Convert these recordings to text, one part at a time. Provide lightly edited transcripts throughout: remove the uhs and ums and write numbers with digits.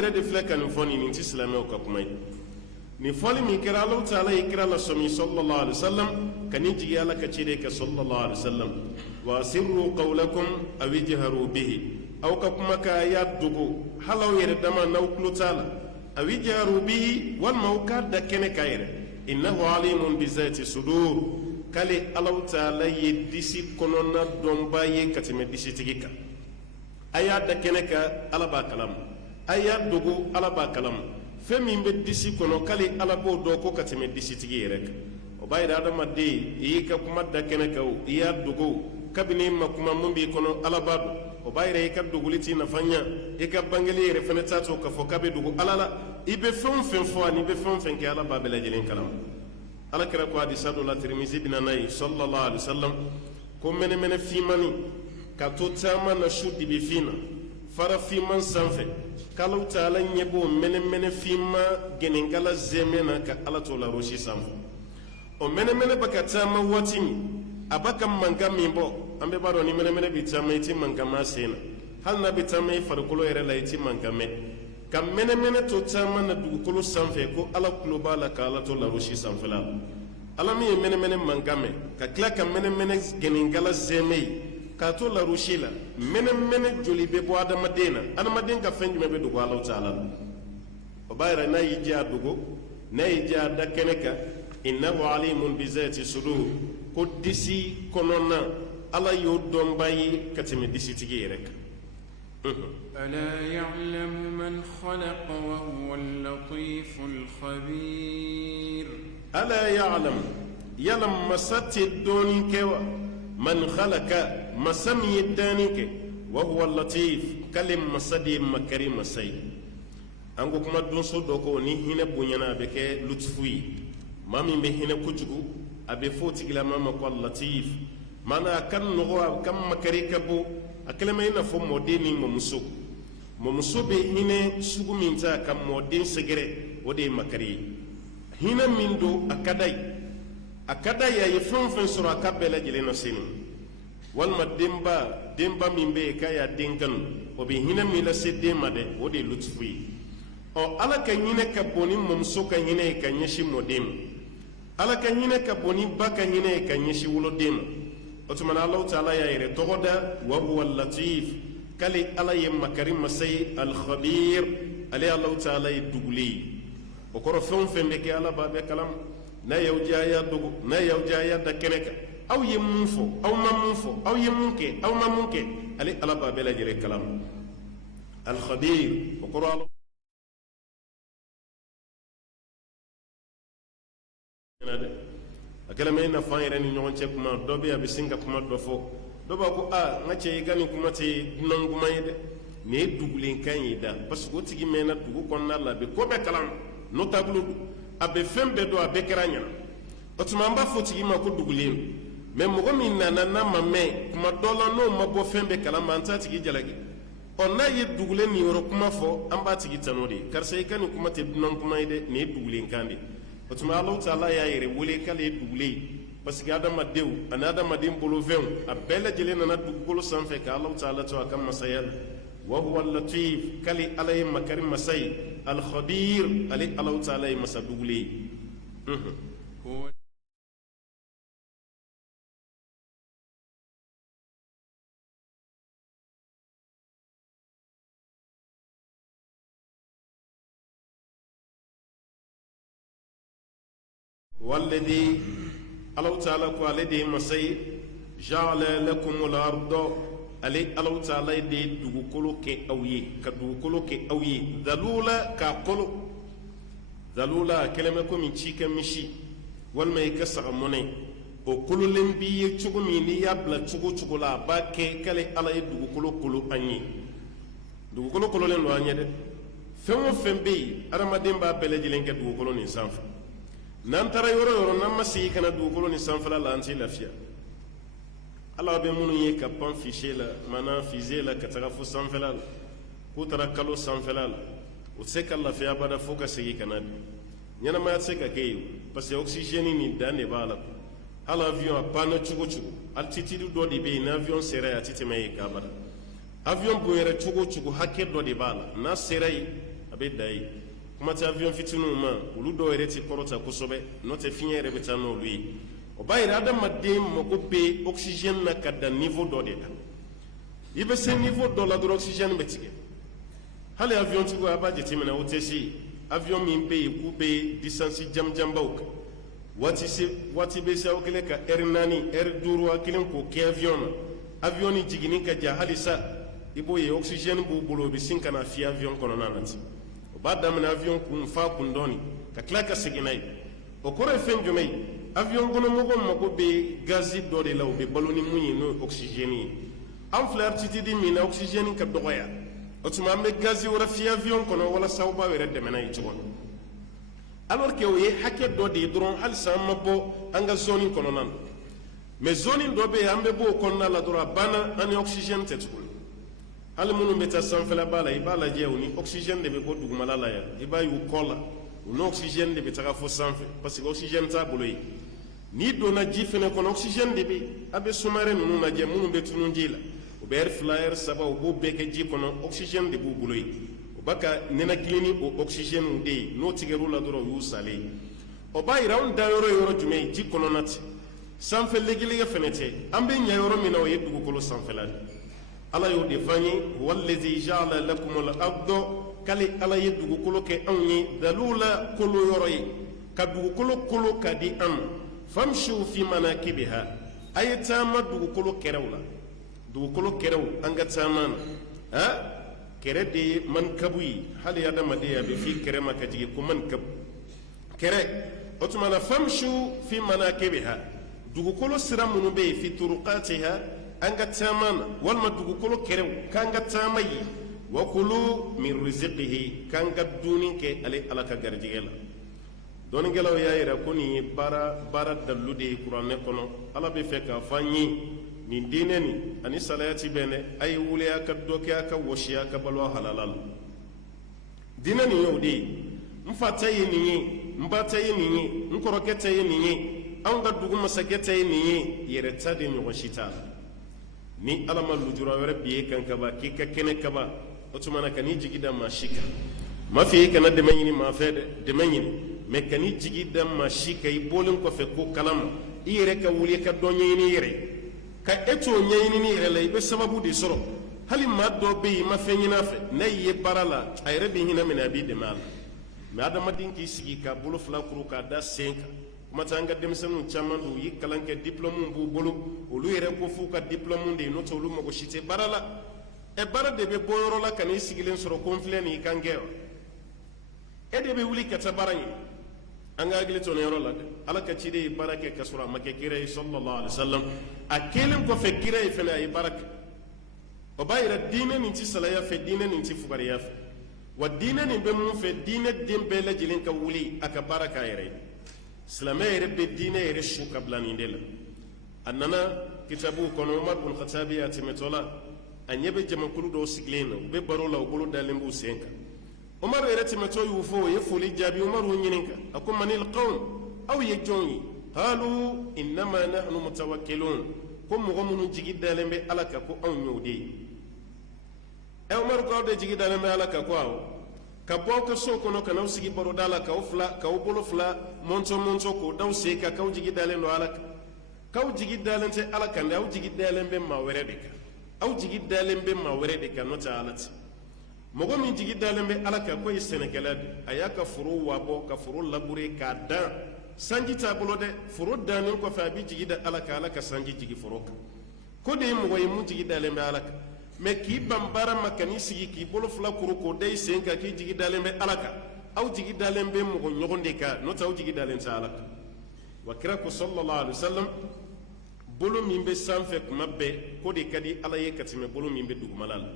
yɛrɛ de filɛ ka nin fɔ nin ti silamɛw ka kuma ye ni fɔli min kɛra Alahu Taala ye kira la sɔmi sallallahu alaihi wasallam ka ni jigi Ala ka ciden kɛ sallallahu alaihi wasallam wa asirru qawlakum aw ijharu bihi aw ka kuma ka y'a dogo halaw yɛrɛ dama n'aw tulo t'a la aw ijharu bihi walima aw k'a da kɛnɛ ka yɛrɛ innahu alimun bi zati sudur k'ale Alahu Taala ye disi kɔnɔna dɔnba ye ka tɛmɛ disitigi kan a y'a da kɛnɛ ka Ala b'a kalama a y'a dogo Ala b'a kalama fɛn min bɛ disi kɔnɔ k'ale Ala b'o dɔn ko ka tɛmɛ disitigi yɛrɛ kan o b'a yira adamaden i y'i ka kuma da kɛnɛ kan o i y'a dogo o kabini i ma kuma mun b'i kɔnɔ Ala b'a dɔn o b'a yira i ka dogoli t'i nafa ɲɛ i ka bangeli yɛrɛ fɛnɛ t'a to k'a fɔ k'a bɛ dogo Ala la i bɛ fɛn o fɛn fɔ ani i bɛ fɛn o fɛn kɛ Ala b'a bɛɛ lajɛlen kalama Ala kɛra ko hadisa dɔ la Tirmizi bɛ na n'a ye sallallahu alaihi wasallam ko mɛnɛmɛnɛ finmani ka to caman na su dibi fin na fara finman sanfɛ k'Alahu Taala ɲɛ b'o mɛnɛmɛnɛ finman gɛnɛnkala zɛmɛ na ka Ala t'o la rosi sanfɛ o mɛnɛmɛnɛ bɛ ka caman waati min a b'a ka mankan min bɔ an bɛɛ b'a dɔn ni mɛnɛmɛnɛ bɛ caman i ti mankan mɛn a sen na hali n'a bɛ caman i farikolo yɛrɛ la i ti mankan mɛn ka mɛnɛmɛnɛ to caman na dugukolo sanfɛ ko Ala tulo b'a la ka Ala t'o la rosi sanfɛla la Ala min ye mɛnɛmɛnɛ mankan mɛn ka tila ka mɛnɛmɛnɛ gɛnɛnkala zɛmɛ ye k'a to larosi la mɛnɛmɛnɛ joli bɛ bɔ adamaden na adamaden ka fɛn jumɛn bɛ dogo Alahu Taala la o b'a yira n'a y'i diya a dogo n'a y'i diya a da kɛnɛ kan innahu alimun bi zati sudur ko disi kɔnɔna Ala y'o dɔnba ye ka tɛmɛ disitigi yɛrɛ kan ألا يعلم من خلق وهو اللطيف الخبير ألا يعلم مسات الدوني كوا من خلق مسمي الدانيك وهو اللطيف كلم مسدي مكري مسي أنكو كما دونسو دوكو ني هنا بنينا بك لطفوي مامي بهنا كجوكو أبي فوتي إلى ماما قال لطيف مانا كان نغوا كم مكري كبو أكلم هنا فو موديني ممسو بهنا سوغو منتا كم مودين سجري ودي مكري هنا من دو akada ya ye fɛn fɛn sɔrɔ a ka bɛɛ lajɛlen na sini walima denba min bɛ yen k'a y'a den kanu o bɛ hinɛ min lase den ma dɛ o de ye lutufu ye Ala ka hinɛ ka bon ni mɔmuso ka hinɛ ye ka ɲɛsin mɔden ma Ala ka hinɛ ka bon ni ba ka hinɛ ye ka ɲɛsin woloden ma o tuma na Alahu Taala y'a yɛrɛ tɔgɔ da wa huwa latif k'ale Ala ye makari masa ye al-khabir ale Alahu Taala ye dugule ye o kɔrɔ fɛn o fɛn bɛ kɛ Ala b'a bɛɛ kalama n'a y'aw diya a y'a dogo n'a y'aw diya a y'a da kɛnɛ kan aw ye mun fɔ aw ma mun fɔ aw ye mun kɛ aw ma mun kɛ ale Ala b'a bɛɛ lajɛlen kalama al-khabir o kɔrɔ Ala a kɛlen bɛ i nafa yɛrɛ ni ɲɔgɔn cɛ kuma dɔ bɛ a bɛ sin ka kuma dɔ fɔ dɔ b'a ko n ka cɛ i ka nin kuma tɛ dunan kuma ye dɛ nin ye dugulenkan ye da parce que o tigi mɛnna dugu kɔnɔna la a bɛ ko bɛɛ kalama n'o taabolo don a bɛ fɛn bɛɛ dɔn a bɛɛ kɛra ɲɛna o tuma an b'a fɔ tigi ma ko dugulen mais mɔgɔ min nana n'a ma mɛn kuma dɔ la n'o ma bɔ fɛn bɛɛ kalama an t'a tigi jalaki n'a ye dugulen nin yɔrɔ kuma fɔ an b'a tigi tano de karisa i ka nin kuma tɛ dunan kuma ye dɛ nin ye dugulenkan de o tuma Alahu Taala y'a yɛrɛ wele k'ale ye dugulen ye parce que adamadenw ani adamaden bolofɛnw a bɛɛ lajɛlen nana dugukolo sanfɛ ka Alahu Taala to a ka masaya la wa huwa latif k'ale Ala ye makari masa ye al-khabir ale Alahu Taala ye masa dugule ye والذي الله تعالى قال دي مسي جعل لكم الارض علي الله تعالى دي دوكولو كي اوي كدوكولو كي اوي ذلولا كاكولو ذلولا كلمه من تشيكا مشي والما يكسر مني o kololen bi ye cogo min ni y'a bila cogo cogo la a b'a kɛ k'ale Ala ye dugukolo kolo an ye dugukolo kololen don an ye dɛ fɛn o fɛn bɛ yen adamaden b'a bɛɛ lajɛlen kɛ dugukolo nin sanfɛ n'an taara yɔrɔ yɔrɔ n'an ma segin ka na dugukolo nin sanfɛla la an tɛ lafiya Ala bɛ minnu ye ka pan fichier la maanaam fusée la ka taga fo sanfɛla la k'u taara kalo sanfɛla la o tɛ se ka lafiya abada fo ka segin ka na bi ɲɛnamaya tɛ se ka kɛ yen parce que oxygène nin dan de b'a la hali avion a panna cogo cogo altitude dɔ de bɛ yen ni avion sera yen a tɛ tɛmɛ yen ka abada avion bonyara cogo cogo hakɛ dɔ de b'a la n'a sera yen a bɛ bɛ da ye kuma tɛ avion fitininw ma olu dɔw yɛrɛ ti kɔrɔta kosɛbɛ n'o tɛ fiɲɛ yɛrɛ bɛ taa n'olu ye o b'a yira adamaden mago bɛ oxygène na ka dan niveau dɔ de la i bɛ se niveau dɔ la dɔrɔn oxygène bɛ tigɛ hali avion tigiw a b'a jateminɛ o tɛ se avion min bɛ yen k'u bɛ distance janbaw kan waati bɛ se aw kelen ka heure 4 heure 5 a kelen k'o kɛ avion na avion ni jiginni ka jan halisa i b'o ye oxygène b'u bolo o bɛ sin ka na fiyɛ avion kɔnɔna na ten o b'a daminɛ avion kun fa kun dɔɔni ka tila ka segin n'a ye o kɔrɔ ye fɛn jumɛn ye avion kɔnɔmɔgɔw mago bɛ gazi dɔ de la u bɛ balo ni mun ye n'o ye oxygène ye an filɛ altitude min na oxygène ka dɔgɔya o tuma an bɛ gazi wɛrɛ fiyɛ avion kɔnɔ walasa aw b'a yɛrɛ dɛmɛ n'a ye cogo min alors que o ye hakɛ dɔ de ye dɔrɔn halisa an ma bɔ an ka zone kɔnɔna na mais zone dɔ bɛ yen an bɛ bɔ o kɔnɔna la dɔrɔn a banna an ni oxygène tɛ tuguni hali minnu bɛ taa sanfɛla b'a la i b'a lajɛ u ni oxygène de bɛ bɔ dugumala la yan i b'a ye u kɔ la u ni oxygène de bɛ taga fo sanfɛ parce que oxygène t'a bolo yen n'i donna ji fɛnɛ kɔnɔ oxygène de bɛ a bɛ sumare ninnu lajɛ minnu bɛ tunun ji la u bɛ heure 2 heure 3 u b'o bɛɛ kɛ ji kɔnɔ oxygène de b'u bolo yen u b'a ka ninakili ni o oxygène de ye n'o tigɛr'u la dɔrɔn u y'u salen o b'a yira anw dayɔrɔ ye yɔrɔ jumɛn ye ji kɔnɔna tɛ sanfɛ legelegɛ fɛnɛ tɛ an bɛ ɲɛ yɔrɔ min na o ye dugukolo sanfɛla de ala y'o de f'an ye wallazi ja'ala lakumul arda k'ale ala ye dugukolo kɛ anw ye dalula kolo yɔrɔ ye ka dugukolo kolo ka di an ma famshu fi manakibiha a ye taama dugukolo kɛrɛw la dugukolo kɛrɛw an ka taama na kɛrɛ de ye mankabu ye hali adamaden a bɛ fi kɛrɛ ma ka jigin ko mankabu kɛrɛ o tuma na famshu fi manakibiha dugukolo sira minnu bɛ yen fi turuqatiha an ka taama na walima dugukolo kɛrɛw k'an ka taama ye wa kulu min riziqihi k'an ka dunni kɛ ale ala ka garijɛgɛ la dɔɔnikɛlaw y'a yira ko nin ye baara dalilu de ye kuranɛ kɔnɔ ala bɛ fɛ k'a fɔ an ye nin diinɛ nin ani salayati bɛn dɛ a ye wuli a ka dɔ kɛ a ka wɔsi a ka balo a halala la diinɛ nin y'o de ye n fa ta ye nin ye n ba ta ye nin ye n kɔrɔkɛ ta ye nin ye anw ka dugu masakɛ ta ye nin ye yɛrɛ ta de ɲɔgɔn si t'a la ni ala ma lujura wɛrɛ bi e kan kaba k'i ka kɛnɛ kaba o tuma na ka n'i jigi da maa si kan ma fɛ e kana dɛmɛ ɲini maa fɛ dɛ dɛmɛ ɲini mais ka n'i jigi da maa si kan i bɔlen kɔfɛ ko kalama i yɛrɛ ka wuli ka dɔ ɲɛɲini i yɛrɛ ka e t'o ɲɛɲini i yɛrɛ la i bɛ sababu de sɔrɔ hali maa dɔ bɛ yen i ma fɛn ɲini a fɛ n'a y'i ye baara la a yɛrɛ bɛ hinɛ minɛ a b'i dɛmɛ a la mais adamaden k'i sigi k'a bolo fila kuru k'a da sen kan kuma tɛ an ka denmisɛnninw caman don u ye kalan kɛ diplôme b'u bolo olu yɛrɛ ko f'u ka diplôme de ye n'o tɛ olu mago si tɛ baara la baara de bɛ bɔ yɔrɔ la ka n'i sigilen sɔrɔ ko n filɛ nin i kan kɛ wa e de bɛ wuli ka taa baara ɲini an ka hakili to nin yɔrɔ la dɛ ala ka ciden ye baara kɛ ka sɔrɔ a ma kɛ kira ye sallallahu alaihi wasallam a kelen kɔfɛ kira ye fɛnɛ a ye baara kɛ o b'a yira diinɛ nin ti salaya fɛ diinɛ nin ti fugariya fɛ wa diinɛ nin bɛ mun fɛ diinɛ den bɛɛ lajɛlen ka wuli a ka baara k'a yɛrɛ ye silamɛ yɛrɛ bɛ diinɛ yɛrɛ su ka bila nin de la a nana kitabu kɔnɔ umar bin khatabi a tɛmɛtɔ la a ɲɛ bɛ jamakulu dɔw sigilen na u bɛ baro la u bolo dalen b'u sen kan umar yɛrɛ tɛmɛtɔ y'u fɔ o ye foli jaabi umar y'u ɲininka a ko manil qawm aw ye jɔn ye qalu innama nahnu mutawakkilun ko mɔgɔ minnu jigi dalen bɛ ala kan ko anw y'o de ye umar ko aw de jigi dalen bɛ ala kan ko awɔ ka bɔ aw ka so kɔnɔ ka n'aw sigi baroda la k'aw bolo fila mɔntɔ k'o d'aw sen kan k'aw jigi dalen don ala kan k'aw jigi dalen tɛ ala kan dɛ aw jigi dalen bɛ maa wɛrɛ de kan aw jigi dalen bɛ maa wɛrɛ de kan n'o tɛ ala tɛ mɔgɔ min jigi dalen bɛ ala kan ko ye sɛnɛkɛla de a y'a ka foro wabɔ ka foro labure k'a dan sanji t'a bolo dɛ foro dannen kɔfɛ a bɛ jigi da ala kan ala ka sanji jigi foro kan ko de ye mɔgɔ ye mun jigi dalen bɛ ala kan mais k'i ban baara ma ka n'i sigi k'i bolo fila kuru k'o da i sen kan k'i jigi dalen bɛ ala kan aw jigi dalen bɛ mɔgɔ ɲɔgɔn de kan n'o tɛ aw jigi dalen tɛ ala kan wa kira ko sallallahu alaihi wasallam bolo min bɛ sanfɛ kuma bɛɛ ko de ka di ala ye ka tɛmɛ bolo min bɛ dugumala la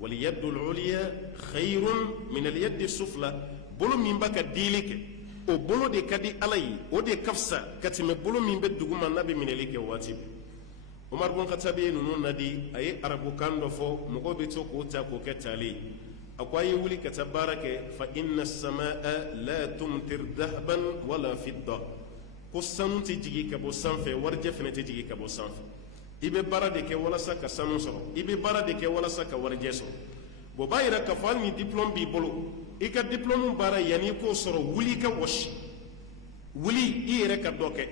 wal yadul ulya khayrun min al yadi sufla bolo min b'a ka dili kɛ o bolo de ka di ala ye o de ka fisa ka tɛmɛ bolo min bɛ duguma n'a bɛ minɛli kɛ waati bɛɛ umar bin khatabi ye ninnu nadi a ye arabukan dɔ fɔ mɔgɔw bɛ to k'o ta k'o kɛ taale ye a ko a ye wuli ka taa baara kɛ fa inna samaa la tumtir dahaban wala fidda ko sanu tɛ jigin ka bɔ sanfɛ warijɛ fɛnɛ tɛ jigin ka bɔ sanfɛ i bɛ baara de kɛ walasa ka sanu sɔrɔ i bɛ baara de kɛ walasa ka warijɛ sɔrɔ bɔn b'a yira k'a fɔ hali ni diplôme b'i bolo i ka diplôme baara yanni i k'o sɔrɔ wuli i ka wɔsi wuli i yɛrɛ ka dɔ kɛ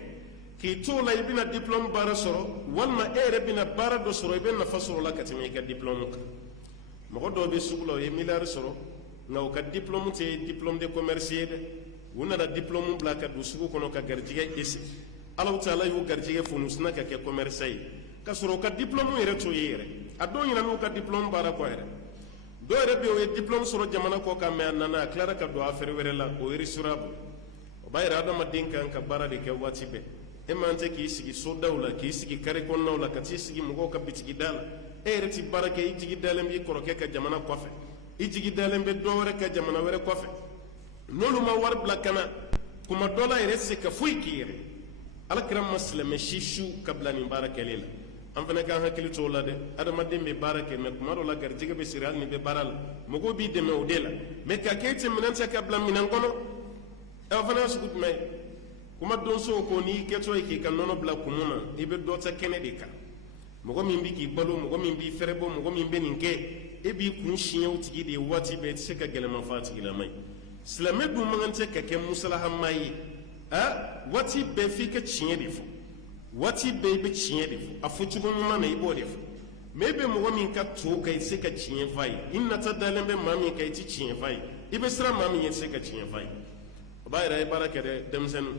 k'i t'o la i bɛna diplôme baara sɔrɔ walima e yɛrɛ bɛna baara dɔ sɔrɔ i bɛ nafa sɔrɔ o la ka tɛmɛ i ka diplôme kan mɔgɔ dɔw bɛ sugu la o ye miliyari sɔrɔ nka u ka diplôme tɛ diplôme de commerce ye dɛ u nana diplôme bila ka don sugu kɔnɔ ka garijɛgɛ ese Alahu Taala y'u garijɛgɛ funu sina ka kɛ commerçant ye ka sɔrɔ u ka diplôme yɛrɛ t'o ye yɛrɛ a dɔw ɲinɛ n'u ka diplôme baara kɔ yɛrɛ dɔw yɛrɛ bɛ yen o ye diplôme sɔrɔ jamana kɔ kan mɛ a nana a tilara ka don affaire wɛrɛ la o ye restaurant bolo o b'a yira adamaden kan ka baara de kɛ waati bɛɛ e man tɛ k'i sigi sodaw la k'i sigi kare kɔnɔnaw la ka t'i sigi mɔgɔw ka bitigi da la e yɛrɛ ti baara kɛ i jigi dalen b'i kɔrɔkɛ ka jamana kɔfɛ i jigi dalen bɛ dɔ wɛrɛ ka jamana wɛrɛ kɔfɛ n'olu ma wari bila ka na kuma dɔ la yɛrɛ se ka foyi k'i yɛrɛ alakira ma silamɛ si su ka bila nin baara kɛlen la an fana k'an hakili to o la dɛ adamaden bɛ baara kɛ mɛ kuma dɔ la garijɛgɛ bɛ siri hali ni bɛ baara la mɔgɔw b'i dɛmɛ o de la mɛ ka kɛ ten minɛn tɛ ka bila minɛn kɔnɔ ɛ o fana ye sugu jumɛn ye kuma donso ko n'i kɛtɔ ye k'i ka nɔnɔ bila kumu na i bɛ dɔ ta kɛnɛ de kan mɔgɔ min bɛ k'i balo mɔgɔ min b'i fɛrɛ bɔ mɔgɔ min bɛ nin kɛ e b'i kun siɲɛ o tigi de ye waati bɛɛ i tɛ se ka gɛlɛma fɔ a tigilama ye silamɛ dun man kan tɛ ka kɛ musalahama ye waati bɛɛ f'i ka tiɲɛ de fɔ waati bɛɛ i bɛ tiɲɛ de fɔ a fɔcogo ɲuman na i b'o de fɔ mɛ e bɛ mɔgɔ min ka to kan i tɛ se ka tiɲɛ f'a ye i nata dalen bɛ maa min kan i tɛ tiɲɛ f'a ye i bɛ siran maa min ye i tɛ se ka tiɲɛ f'a ye o b'a yira a ye baara kɛ dɛ denmisɛnnin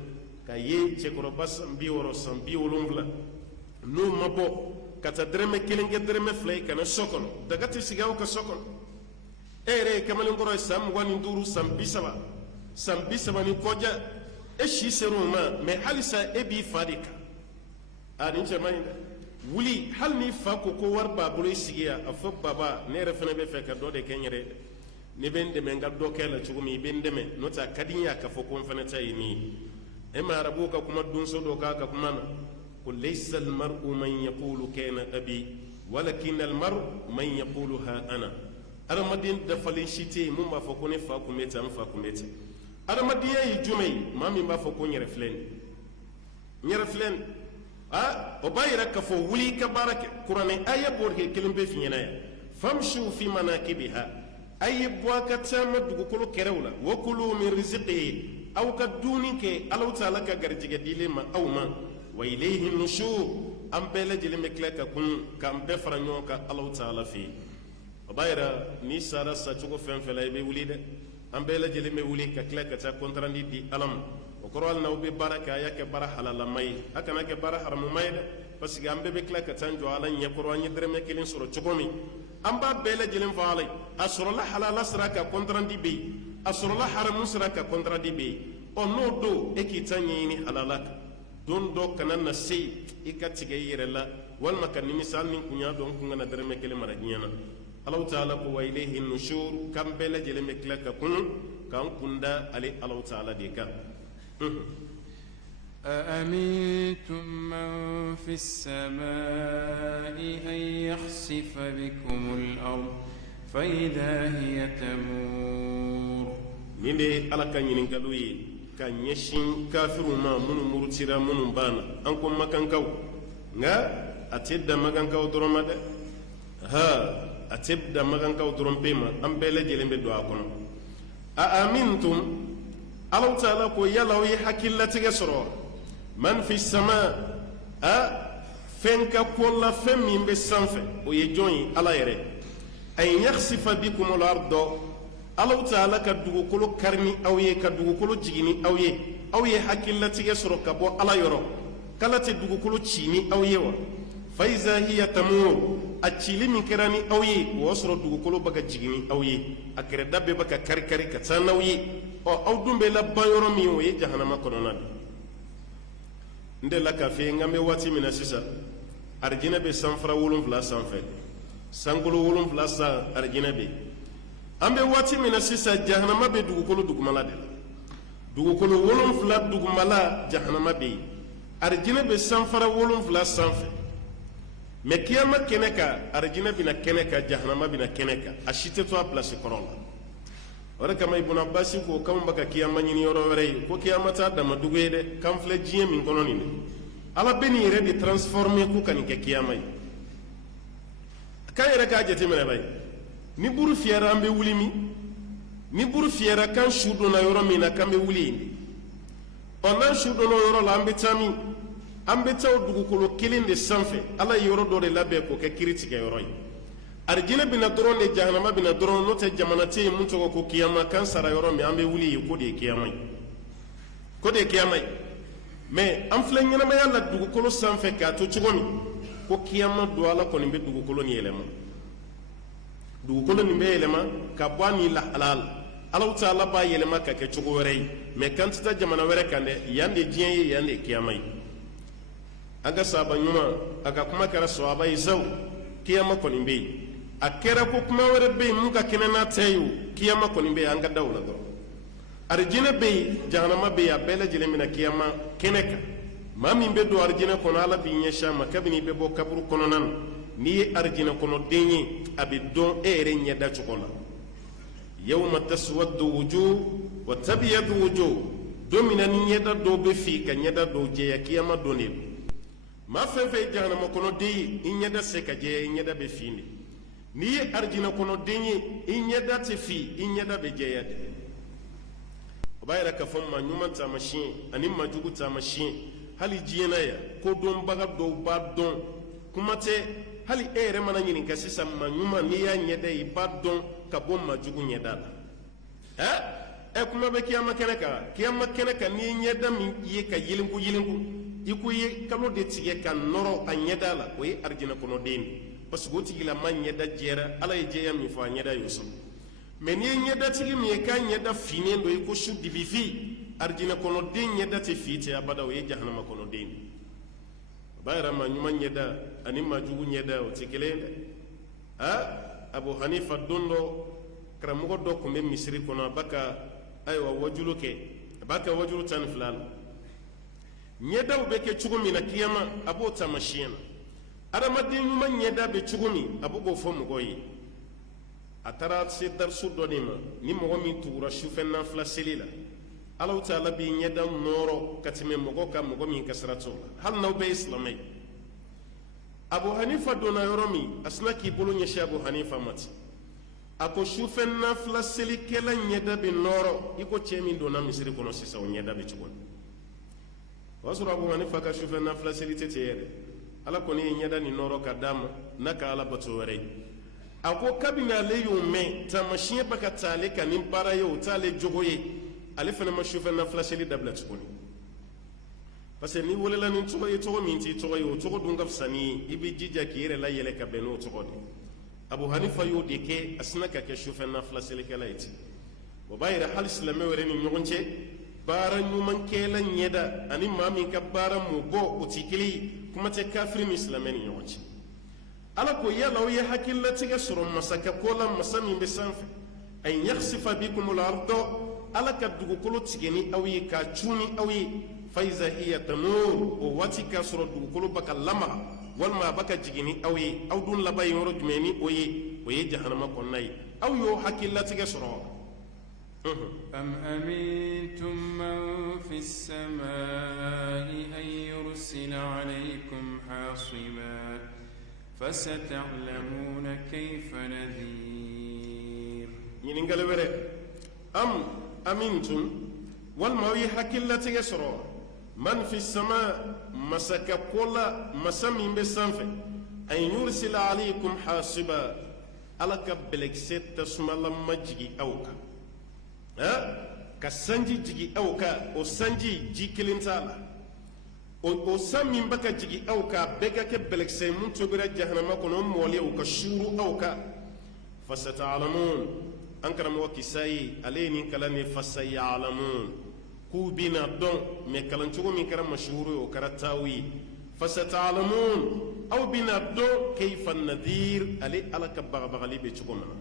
ka ye cɛkɔrɔba san 60 san 70 n'o ma bɔ ka taa dɛrɛmɛ 1 kɛ dɛrɛmɛ 2 ye ka na so kɔnɔ daga tɛ sigi aw ka so kɔnɔ e yɛrɛ ye kamalenkɔrɔ ye san 25 san 30 san 30 ni kɔjá e si ser'o ma mɛ halisa e b'i fa de kan a nin cɛ man ɲi dɛ wuli hali ni fa ko ko wari b'a bolo i sigi yan a fɔ baba ne yɛrɛ fana bɛ fɛ ka dɔ de kɛ n yɛrɛ ye ne bɛ n dɛmɛ n ka dɔ kɛ la cogo min i bɛ n dɛmɛ n'o tɛ a ka di n ye a ka fɔ ko n fana ta ye nin ye e ma arabuw ka kuma donso dɔ k'a ka kuma na ko laysa almar'u man yaqulu kana abi walakin almar'u man yaqulu ha ana adamaden dafalen si tɛ yen mun b'a fɔ ko ne fa kun bɛ ten n fa kun bɛ ten adamadenya ye jumɛn ye maa min b'a fɔ ko n yɛrɛ filɛ nin n yɛrɛ filɛ nin o b'a yira k'a fɔ wuli i ka baara kɛ kuranɛ aya b'o de kelen bɛ fi ɲɛna yan famshu fi manakibiha a ye bɔ a ka taama dugukolo kɛrɛw la wa kulu min riziqihi aw ka dumuni kɛ Alahu Taala ka garijɛgɛ dilen ma aw ma wa ilayhi nushur an bɛɛ lajɛlen bɛ tila ka kun k'an bɛɛ fara ɲɔgɔn kan Alahu Taala fɛ yen o b'a yira n'i sara sacogo fɛn fɛn la i bɛ wuli dɛ an bɛɛ lajɛlen bɛ wuli ka tila ka taa kɔntarandi di Ala ma o kɔrɔ hali n'aw bɛ baara kɛ a y'a kɛ baara halalama ye a kana kɛ baara haramuma ye dɛ parce que an bɛɛ bɛ tila ka taa jɔ Ala ɲɛkɔrɔ an ye dɛrɛmɛ 1 sɔrɔ cogo min an b'a bɛɛ lajɛlen fɔ Ala ye a sɔrɔla halala sira kan kɔntarandi bɛ yen a sɔrɔla haramu sira kan kɔntarandi bɛ yen ɔ n'o don e k'i ta ɲɛɲini halala kan don dɔ kana na se i ka tigɛ i yɛrɛ la walima ka nimisa hali ni kun y'a dɔn n kun kana dɛrɛmɛ 1 mara diɲɛ na Alahu Taala ko wa ilayhi nushur kan bɛɛ lajɛlen bɛ tila ka kun k'an kun da ale Alahu Taala de kan أأمنتم من في السماء أن يخسف بكم الأرض فإذا هي تمور nin de ye Ala ka ɲininkaliw ye ka ɲɛsin kafiru ma minnu murutira minnu banna an ko makankaw nka a tɛ dan makankaw dɔrɔn ma dɛ a tɛ dan makankaw dɔrɔn pe ma an bɛɛ lajɛlen bɛ don a kɔnɔ a amintum Alahu Taala ko yala aw ye hakililatigɛ sɔrɔ man fi sama fɛn ka ko la fɛn min bɛ sanfɛ o ye jɔn ye Ala yɛrɛ an yakhsifa bikum al-ardh Alahu Taala ka dugukolo kari ni aw ye ka dugukolo jigin ni aw ye hakililatigɛ sɔrɔ ka bɔ Ala yɔrɔ k'Ala tɛ dugukolo ci ni aw ye wa fa iza hiya tamur a cili min kɛra ni aw ye o y'a sɔrɔ dugukolo bɛ ka jigin ni aw ye a kɛrɛda bɛɛ bɛ ka kari-kari ka taa n'aw ye aw dun bɛ laban yɔrɔ min o ye jahanama kɔnɔna de n delila k'a fɔ n k'an bɛ waati min na sisan arijinɛ bɛ sanfara 7 sanfɛ sankolo 7 san arijinɛ bɛ an bɛ waati min na sisan jahanama bɛ dugukolo dugumala de la dugukolo 7 dugumala jahanama bɛ yen arijinɛ bɛ sanfara 7 sanfɛ mɛ kiyama kɛnɛ kan arijinɛ bɛna kɛnɛ kan jahanama bɛna kɛnɛ kan a si tɛ to a pilasi kɔrɔ la o de kama Ibn Abbas ko k'anw bɛ ka kiyama ɲini yɔrɔ wɛrɛ ye ko kiyama t'a damadugu ye dɛ k'an filɛ diɲɛ min kɔnɔ nin dɛ Ala bɛ nin yɛrɛ de transformer ko ka nin kɛ kiyama ye k'an yɛrɛ k'a jateminɛ ba ye ni buru fiyɛra an bɛ wuli min ni buru fiyɛra kan su donna yɔrɔ min na kan bɛ wuli yen n'an su donna o yɔrɔ la an bɛ taa min an bɛ taa o dugukolo kelen de sanfɛ ala ye yɔrɔ dɔ de labɛn k'o kɛ kiri tigɛ yɔrɔ ye arijinɛ bɛna dɔrɔn de jahanama bɛna dɔrɔn n'o tɛ jamana tɛ yen mun tɔgɔ ko kiyama kan sara yɔrɔ min an bɛ wuli yen ko de ye kiyama ye ko de ye kiyama ye mɛ an filɛ ɲɛnamaya la dugukolo sanfɛ k'a to cogo min ko kiyama don ala kɔni bɛ dugukolo nin yɛlɛma dugukolo nin bɛ yɛlɛma ka bɔ a ni lahalaya la alaw taala b'a yɛlɛma ka kɛ cogo wɛrɛ ye mɛ kan tɛ taa jamana wɛrɛ kan dɛ yan de diɲɛ ye yan de ye kiyama ye an ka sahaba ɲuman a ka kuma kɛra sahaba ye saw kiyama kɔni bɛ yen a kɛra ko kuma wɛrɛ bɛ yen mun ka kɛnɛ n'a ta ye o kiyama kɔni bɛ yen an ka da o la dɔrɔn arijinɛ bɛ yen jahanama bɛ yen a bɛɛ lajɛlen bɛna kiyama kɛnɛ kan maa min bɛ don arijinɛ kɔnɔ ala b'i ɲɛsin a ma kabini i bɛ bɔ kaburu kɔnɔna na n'i ye arijinɛ kɔnɔ den ye a bɛ dɔn e yɛrɛ ɲɛda cogo la yawma taswaddu wujuh wa tabyaddu wujuh don min na ni ɲɛda dɔw bɛ fin ka ɲɛda dɔw jɛya kiyama don de don maa fɛn fɛn ye jahanama kɔnɔ den ye i ɲɛda se ka jɛya i ɲɛda bɛ fin de n'i ye arijinɛ kɔnɔ den ye i ɲɛda tɛ fin i ɲɛda bɛ jɛya de o b'a yɛrɛ k'a fɔ maa ɲuman taamasiyɛn ani maa jugu taamasiyɛn hali diɲɛ na yan kodɔnbaga dɔw b'a dɔn kuma tɛ hali e yɛrɛ mana ɲininka sisan maa ɲuman n'i y'a ɲɛda ye i b'a dɔn ka bɔ maa jugu ɲɛda la kuma bɛ kiyama kɛnɛ kan kiyama kɛnɛ kan n'i ye ɲɛda min ye ka yelenku yelenku i ko ye kalo de tigɛ ka nɔrɔ a ɲɛda la o ye arijinɛ kɔnɔ den de parce que o tigilama ɲɛda jɛra ala ye jɛya min fɔ a ɲɛda y'o sɔrɔ mɛ n'i ye ɲɛdatigi min ye k'a ɲɛda finnen don i ko su dibifi arijinɛ kɔnɔ den ɲɛda tɛ fi tɛ abada o ye jahanama kɔnɔ den de o b'a yɛrɛ maa ɲuman ɲɛda ani maa jugu ɲɛda o tɛ kelen ye dɛ abu hanifa don dɔ karamɔgɔ dɔ tun bɛ misiri kɔnɔ a b'a ka ayiwa wajulu kɛ a b'a kɛ wajulu 12 la ɲɛdaw bɛ kɛ cogo min na kiyama a b'o taamasiyɛn na adamaden ɲuman ɲɛda bɛ cogo min a b'o fɔ mɔgɔw ye a taara se darisu dɔ de ma ni mɔgɔ min tugura sufɛ nafila seli la alaw taala b'i ɲɛda nɔɔrɔ ka tɛmɛ mɔgɔ kan mɔgɔ min ka sira t'o la hali n'aw bɛɛ ye silamɛ ye abu hanifa donna yɔrɔ min a sina k'i bolo ɲɛsin abu hanifa ma ten a ko sufɛ nafila selikɛla ɲɛda bɛ nɔɔrɔ i ko cɛ min donna misiri kɔnɔ sisan o ɲɛda bɛ cogo di o y'a sɔrɔ abu hanifa ka sufɛ nafila seli tɛ ten yɛrɛ ala kɔni ye ɲɛda nin nɔɔrɔ ka d'a ma n'a ka ala bato wɛrɛ ye a ko kabini ale y'o mɛn taamasiyɛn bɛ ka ta ale kan ni baara ye o t'ale jogo ye ale fana ma sufɛ nafila seli dabila tuguni parce que n'i welela ni tɔgɔ ye tɔgɔ min t'i tɔgɔ ye o tɔgɔ dun ka fisa ni i bɛ jija k'i yɛrɛ layɛlɛ ka bɛn n'o tɔgɔ de abu hanifa y'o de kɛ a sina ka kɛ sufɛ nafila selikɛla ye ten o b'a yira hali silamɛ wɛrɛ ni ɲɔgɔn cɛ baara ɲumankɛla ɲɛda ani maa min ka baara m'o bɔ o tɛ kelen ye kuma tɛ kafiri ni silamɛ ni ɲɔgɔn cɛ ala ko yala aw ye hakililatigɛ sɔrɔ masakɛ ko la masa min bɛ sanfɛ an yakhsifa bikumul ardɔ ala ka dugukolo tigɛ ni aw ye k'a cun ni aw ye fa iza hiya tamur o waati k'a sɔrɔ dugukolo bɛ ka lamaga walima a bɛ ka jigin ni aw ye aw dun laban ye yɔrɔ jumɛn ni o ye jahanama kɔnɔna ye aw y'o hakililatigɛ sɔrɔ أم أمنتم من في السماء أن يرسل عليكم حاصبا فستعلمون كيف نذير ينقل وري أم أمنتم والموي حكيلة يسرى من في السماء مسك كل مسمين بسنف أن يرسل عليكم حاصبا ألك بلكسيت تسمى لما جي أوكا ka sanji jigi aw ka o sanji ji kelen t'a la o san min bɛ ka jigi aw ka bɛɛ ka kɛ bɛlɛkisɛ mun tobira jahanama kɔnɔ o mɔlen o ka suuru aw ka fasata'lamun an karamɔgɔ kisa ye ale ye nin kalan ni fasaya'lamun k'u bɛna dɔn mɛ kalancogo min kɛra mashhuru ye o kɛra tawu ye fasata'lamun aw bɛna dɔn kayfa nadir ale ala ka bagabagali bɛ cogo min na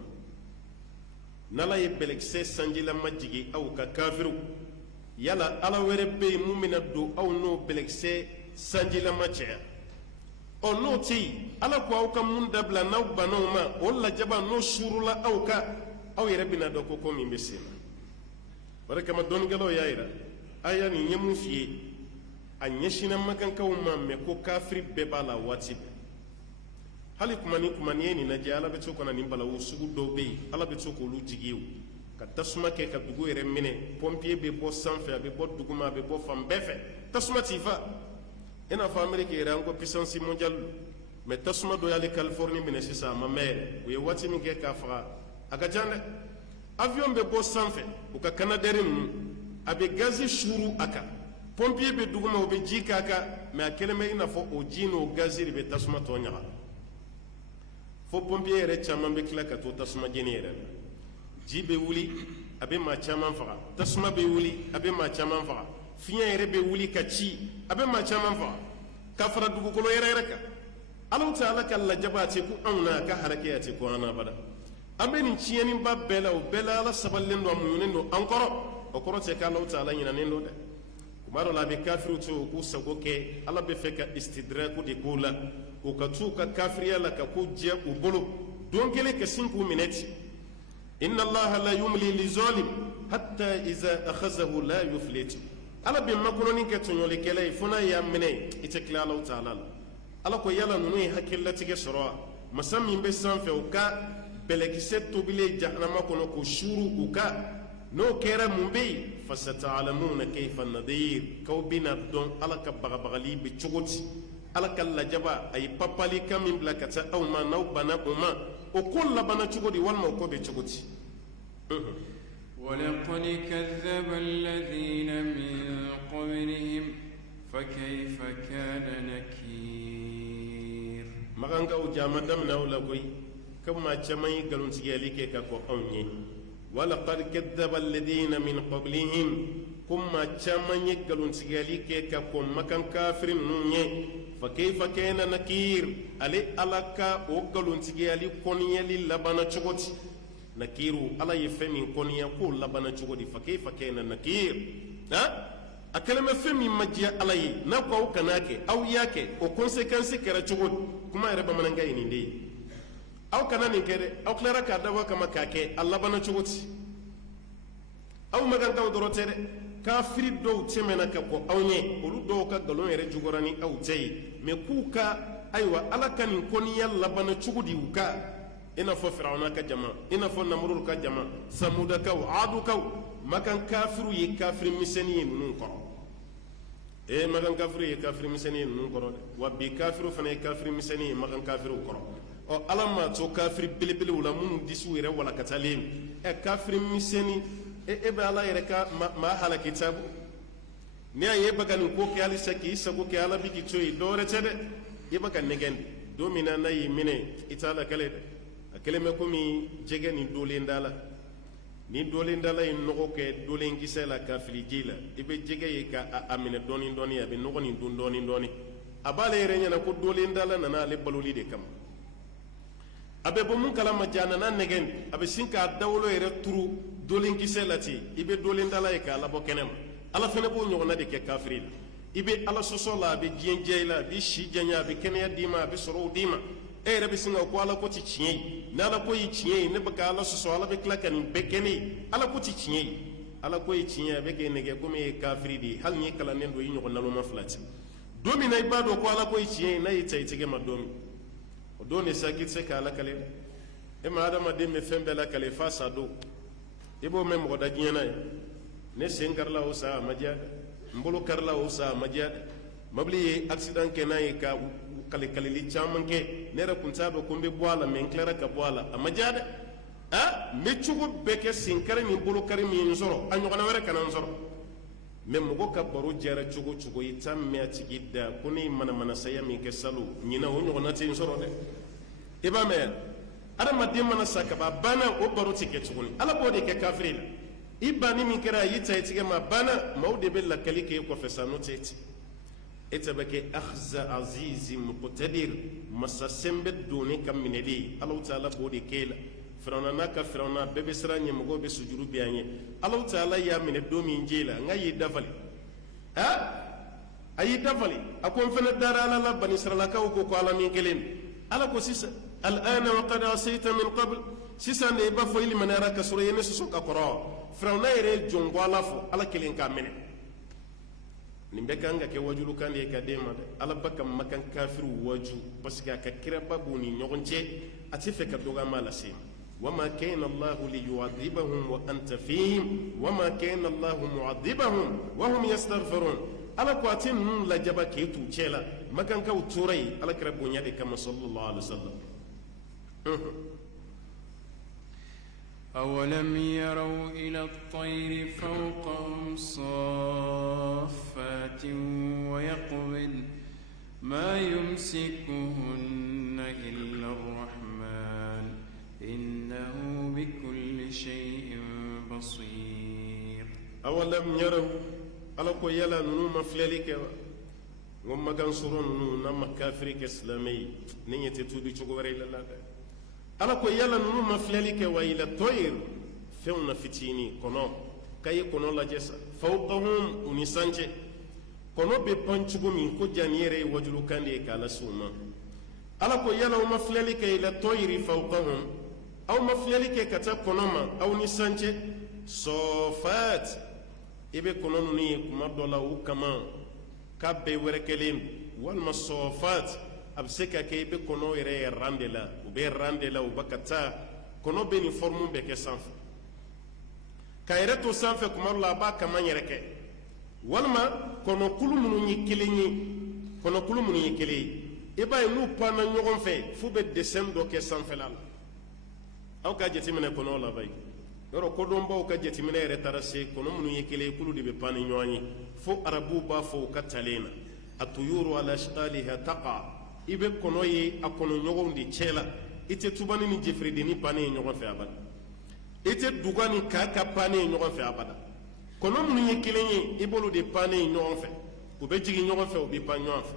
n'ala ye bɛlɛkisɛ sanjilama jigi aw ka kafiru yala ala wɛrɛ bɛ yen mun bɛna don aw n'o bɛlɛkisɛ sanjilama cɛ n'o tɛ yen ala ko aw ka mun dabila n'aw bannaw ma o lajaba n'o suurula aw ka aw yɛrɛ bɛna dɔn ko min bɛ sen na o de kama dɔnnikɛlaw y'a jira aya nin ye mun f'i ye a ɲɛsinna makankaw ma mɛ ko kafiri bɛɛ b'a la waati bɛɛ hali kuma ni ye nin lajɛ ala bɛ to ka na nin balawu sugu dɔw bɛ yen ala bɛ to k'olu jigi o ka tasuma kɛ ka dugu yɛrɛ minɛ pompier bɛ bɔ sanfɛ a bɛ bɔ duguma a bɛ bɔ fan bɛɛ fɛ tasuma t'i fa i n'a fɔ Amérique yɛrɛ an ko puissance mondiale mais tasuma dɔ y'ale Californie minɛ sisan a ma mɛn yɛrɛ u ye waati min kɛ k'a faga a ka can dɛ avion bɛ bɔ sanfɛ u ka canadair ninnu a bɛ gazi suuru a kan pompier bɛ duguma u bɛ ji k'a kan mais a kɛlen bɛ i n'a fɔ o ji n'o gazi de bɛ tasuma tɔ ɲaga fo pompier yɛrɛ caman bɛ tila ka to tasuma jeni yɛrɛ la ji bɛ wuli a bɛ maa caman faga tasuma bɛ wuli a bɛ maa caman faga fiɲɛ yɛrɛ bɛ wuli ka ci a bɛ maa caman faga ka fara dugukolo yɛrɛ yɛrɛ kan Ala Ta'ala ka lajaba a tɛ ku anw na a ka harakɛ a tɛ ku an na abada an bɛ nin tiɲɛniba bɛɛ la o bɛɛ la Ala sabalilen don a muɲunen don an kɔrɔ o kɔrɔ tɛ k'Ala Ta'ala ɲinɛnen don dɛ kuma dɔ la a bɛ kafiriw to u k'u sago kɛ Ala bɛ fɛ ka istidraku de k'u la u ka t'u ka kafiriya la ka k'u jɛ u bolo don kelen ka sin k'u minɛ ten inna Allaha la yumli lizalim hatta iza akhazahu la yuflit Ala bɛ makonɔni kɛ tɔɲɔlikɛla ye fo n'a y'a minɛ i tɛ tila Ala Ta'ala la Ala ko yala ninnu ye hakililatigɛ sɔrɔ wa masa min bɛ sanfɛ u ka bɛlɛkisɛ tobilen jahanama kɔnɔ k'o suuru u ka n'o kɛra mun bɛ yen fasata'lamuna kayfa nadir k'aw bɛna dɔn Ala ka bagabagali bɛ cogo di Ala ka lajaba a ye papali kan min bila ka taa aw ma n'aw banna o ma o ko labanna cogo di walima o ko bɛ cogo di ولقد كذب الذين من قبلهم فكيف كان نكير magankaw jama daminɛ la koyi ka maa caman ye nkalontigɛli kɛ ka kɔ anw ye walaqad kadhaba alladhina min qablihim ko maa caman ye nkalontigɛli kɛ ka kɔ makan kafiri ninnu ye fa kayfa kana nakir ale Ala ka o nkalontigɛli kɔniyali labanna cogo di nakiru Ala ye fɛn min kɔniya k'o labanna cogo di fa kayfa kana nakir a kɛlen bɛ fɛn min ma diya Ala ye n'a ko aw kana kɛ aw y'a kɛ o conséquence kɛra cogo di kuma yɛrɛ bamanankan ye nin de ye aw kana nin kɛ dɛ aw tilara k'a dabɔ kama k'a kɛ a labanna cogo di aw magankanw dɔrɔn tɛ dɛ kafiri dɔw tɛmɛna ka bɔ aw ɲɛ olu dɔw ka nkalon yɛrɛ jugɔra ni aw tɛ ye mais k'u ka ayiwa Ala ka nin kɔniya labanna cogo di u ka i n'a fɔ Firawuna ka jama i n'a fɔ Namurud ka jama Samudakaw Adukaw makan kafiru ye kafiri misɛnnin ye ninnu kɔrɔ makan kafiru ye kafiri misɛnnin ye ninnu kɔrɔ dɛ wa bi kafiru fana ye kafiri misɛnnin ye makan kafiru kɔrɔ Ala m'a to kafiri belebelew la minnu disiw yɛrɛ walakatalen kafiri misɛnnin e bɛ Ala yɛrɛ ka maa halaki tabu ni y'a ye e bɛ ka nin ko kɛ halisa k'i sago kɛ Ala bi k'i to yen dɔwɛrɛ tɛ dɛ i bɛ ka nɛgɛn de don min na n'a y'i minɛ i t'a lakale dɛ a kɛlen bɛ komi jɛgɛ ni dolen da la ni dolen dala ye nɔgɔ kɛ dolen kisɛ la ka fili ji la i bɛ jɛgɛ ye k'a minɛ dɔɔni dɔɔni a bɛ nɔgɔ nin dun dɔɔni dɔɔni a b'ale yɛrɛ ɲɛna ko dolen dala nana ale baloli de kama a bɛ bɔ mun kalama ja a nana nɛgɛn a bɛ sin k'a dawolo yɛrɛ turu dolen kisɛ la ten i bɛ dolen dala ye k'a labɔ kɛnɛ ma Ala fana b'o ɲɔgɔnna de kɛ kafiri la i bɛ Ala sɔsɔ la a bɛ diɲɛ diya i la a bɛ si janya a bɛ kɛnɛya d'i ma a bɛ sɔrɔw d'i ma e yɛrɛ bɛ sin ka ko Ala ko tɛ tiɲɛ ye ni Ala ko ye tiɲɛ ye ne bɛ ka Ala sɔsɔ Ala bɛ tila ka nin bɛɛ kɛ ne ye Ala ko tɛ tiɲɛ ye Ala ko ye tiɲɛ ye a bɛ k'e nɛgɛ komi e ye kafiri de ye hali ni e kalannen don i ɲɔgɔn naloma fila tɛ don min na i b'a dɔn ko Ala ko ye tiɲɛ ye n'a y'i ta i tɛgɛ ma don min o don de sa k'i tɛ se ka Ala kale dɛ e ma adamaden bɛ fɛn bɛɛ lakale f'a sa don i b'o mɛn mɔgɔ da diɲɛ na ye ne sen karila o sa a ma diya dɛ n bolo karila o sa a ma diya dɛ mobili ye accident kɛ n'a ye ka kalikalili caman kɛ ne yɛrɛ kun t'a dɔn ko n bɛ bɔ a la mais n tilara ka bɔ a la a ma diya dɛ n bɛ cogo bɛɛ kɛ sen kari ni bolo kari min ye n sɔrɔ a ɲɔgɔnna wɛrɛ kana n sɔrɔ mais mɔgɔ ka baro diyara cogo cogo i t'a mɛn a tigi da ko ne ye manamanasaya min kɛ salon ɲinan o ɲɔgɔnna tɛ n sɔrɔ dɛ i b'a mɛn adamaden mana sa ka ban banna o baro tɛ kɛ tuguni Ala b'o de kɛ kafiri la i banni min kɛra a y'i ta i tigɛ ma banna maaw de bɛ lakali k'e kɔfɛ sa n'o tɛ ten e tɛ bɛ kɛ akhza azizi muqtadir masa sɛnbɛ donni ka minɛli ye Ala Ta'ala b'o de k'e la Firawuna n'a ka Firawuna bɛɛ bɛ siran ɲɛ mɔgɔw bɛ sujuru bi an ye Ala Ta'ala y'a minɛ don min je la n ka y'i dafali a y'i dafali a ko n fana dara Ala la Bani Israilakaw ko Ala min kelen Ala ko sisan al'ana wa qad asayta min qabl sisan de i b'a fɔ i limaniyara ka sɔrɔ i ye ne sɔsɔ ka kɔrɔ Firawuna yɛrɛ ye jɔn bɔ Ala fɔ Ala kelen k'a minɛ nin bɛɛ kan ka kɛ wajulukan de ye ka den ma dɛ Ala ba ka makan kafiru waju parce que a ka kiraba b'u ni ɲɔgɔn cɛ a tɛ fɛ ka dɔgɔyama lase ma وما كان الله ليعذبهم وأنت فيهم وما كان الله معذبهم وهم يستغفرون ala ko atin nun la jaba ke tu chela makan ka uturai ala karabu nyade kama sallallahu alaihi wasallam أولم يروا إلى الطير فوقهم صافات ويقبض ما يمسكهن إلا الرحمن إنه بكل شيء بصير أولم يروا ala ko yala nunu ma filɛli kɛ wa n ko makan sɔrɔ nunu na ma kafiri kɛ silamɛ ye ne ɲɛ tɛ tuubi cogo wɛrɛ la la dɛ ala ko yala nunu ma filɛli kɛ wa ila tɔyir fɛnw na fitini kɔnɔ ka ye kɔnɔ lajɛ sa fawqahum u ni sancɛ kɔnɔ bɛ pan cogo min ko jani yɛrɛ ye wajulukan de ye k'a lase u ma ala ko yala aw ma filɛli kɛ ila tɔyiri fawqahum aw ma filɛli kɛ ka taa kɔnɔ ma aw ni sancɛ sɔfat i bɛ kɔnɔ ninnu ye kuma dɔ la u kama k'a bɛɛ wɛrɛ kɛlen walima sɔfat a bɛ se ka kɛ i bɛ kɔnɔ yɛrɛ ye ran de la u bɛ ran de la u bɛ ka taa kɔnɔ bɛ nin fɔrmu bɛɛ kɛ sanfɛ ka yɛrɛ to sanfɛ kuma dɔ la a b'a kama yɛrɛ kɛ walima kɔnɔkulu minnu ye kelen ye kɔnɔkulu minnu ye kelen ye i b'a ye n'u panna ɲɔgɔn fɛ f'u bɛ dessin dɔ kɛ sanfɛla la aw ka jateminɛ kɔnɔw la bayi yɔrɔ kodɔnbaw ka jateminɛ yɛrɛ taara se kɔnɔ minnu ye kelen kulu de bɛ pan ni ɲɔgɔn ye fo arabuw b'a fɔ u ka talen na atuyuru ala ashqaliha taqa i bɛ kɔnɔ ye a kɔnɔɲɔgɔnw de cɛ la i tɛ tubani ni jefiridenni pannen ye ɲɔgɔn fɛ abada i tɛ duga ni kaa ka pannen ye ɲɔgɔn fɛ abada kɔnɔ minnu ye kelen ye i b'olu de pannen ye ɲɔgɔn fɛ u bɛ jigin ɲɔgɔn fɛ u bɛ pan ɲɔgɔn fɛ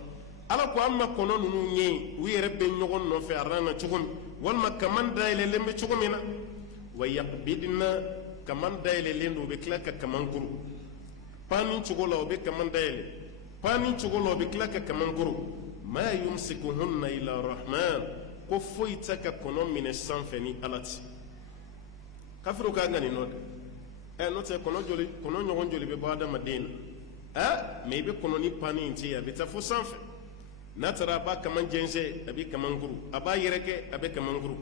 ala ko an ma kɔnɔ ninnu ye u yɛrɛ bɛ ɲɔgɔn nɔfɛ a ran na cogo min walima kaman dayɛlɛlen bɛ cogo min na wa yaqbidna kaman dayɛlɛlen don u bɛ tila ka kaman kuru panni cogo la u bɛ kaman dayɛlɛ panni cogo la u bɛ tila ka kaman kuru ma yumsikuhunna ila rahman ko foyi tɛ ka kɔnɔ minɛ sanfɛ ni ala tɛ kafiriw ka kan ka nin nɔ dɛ n'o tɛ kɔnɔ ɲɔgɔn joli bɛ bɔ adamaden na mɛ i bɛ kɔnɔ ni panni in tɛ yen a bɛ taa fo sanfɛ n'a taara a b'a kaman jɛnsɛn a bɛ kaman kuru a b'a yɛrɛkɛ a bɛ kaman kuru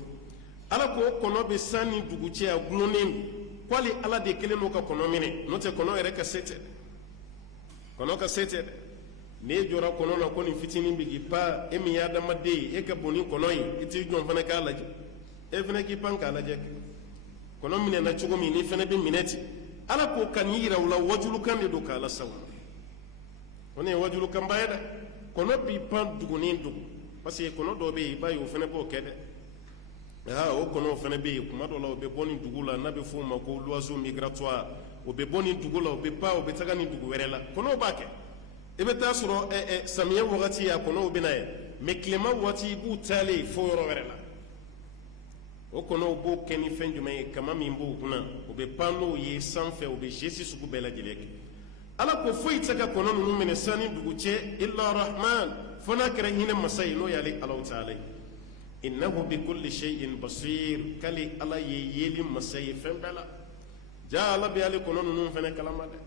ala ko kɔnɔ bɛ san ni dugu cɛ a gulonnen k'ale ala de kelen don ka kɔnɔ minɛ n'o tɛ kɔnɔ yɛrɛ ka se tɛ kɔnɔ ka se tɛ dɛ n'e jɔra kɔnɔ na ko nin fitinin bɛ k'i pan e min ye adamaden ye e ka bon ni kɔnɔ ye i t'i jɔ fana k'a lajɛ e fana k'i pan k'a lajɛ kɔnɔ minɛna cogo min n'i fana bɛ minɛ ten ala ko ka n'i yira u la wajulukan de don k'a lasago o nin ye wajulukanba ye dɛ kɔnɔ b'i pan dugu ni dugu parce que kɔnɔ dɔw bɛ yen i b'a ye o fana b'o kɛ dɛ o kɔnɔw fana bɛ yen kuma dɔ la u bɛ bɔ nin dugu la n'a bɛ f'o ma ko l'oiseau migratoire u bɛ bɔ nin dugu la u bɛ pan u bɛ taga nin dugu wɛrɛ la kɔnɔw b'a kɛ i bɛ taa sɔrɔ samiyɛ wagati a kɔnɔw bɛ na ye mɛ tilema waati i b'u taalen fo yɔrɔ wɛrɛ la o kɔnɔw b'o kɛ ni fɛn jumɛn ye kama min b'o kunna u bɛ pan n'o ye sanfɛ u bɛ geste sugu bɛɛ lajɛlen kɛ ala ko foyi tɛ ka kɔnɔ ninnu minɛ sanni dugu cɛ illa rahman fo n'a kɛra hinɛ masa ye n'o y'ale alaw taala ye innahu bi kulli shay'in basir kali ala ye yeli masa ye fɛn bɛɛ la ja ala bɛ ale kɔnɔ ninnu fɛnɛ kalama dɛ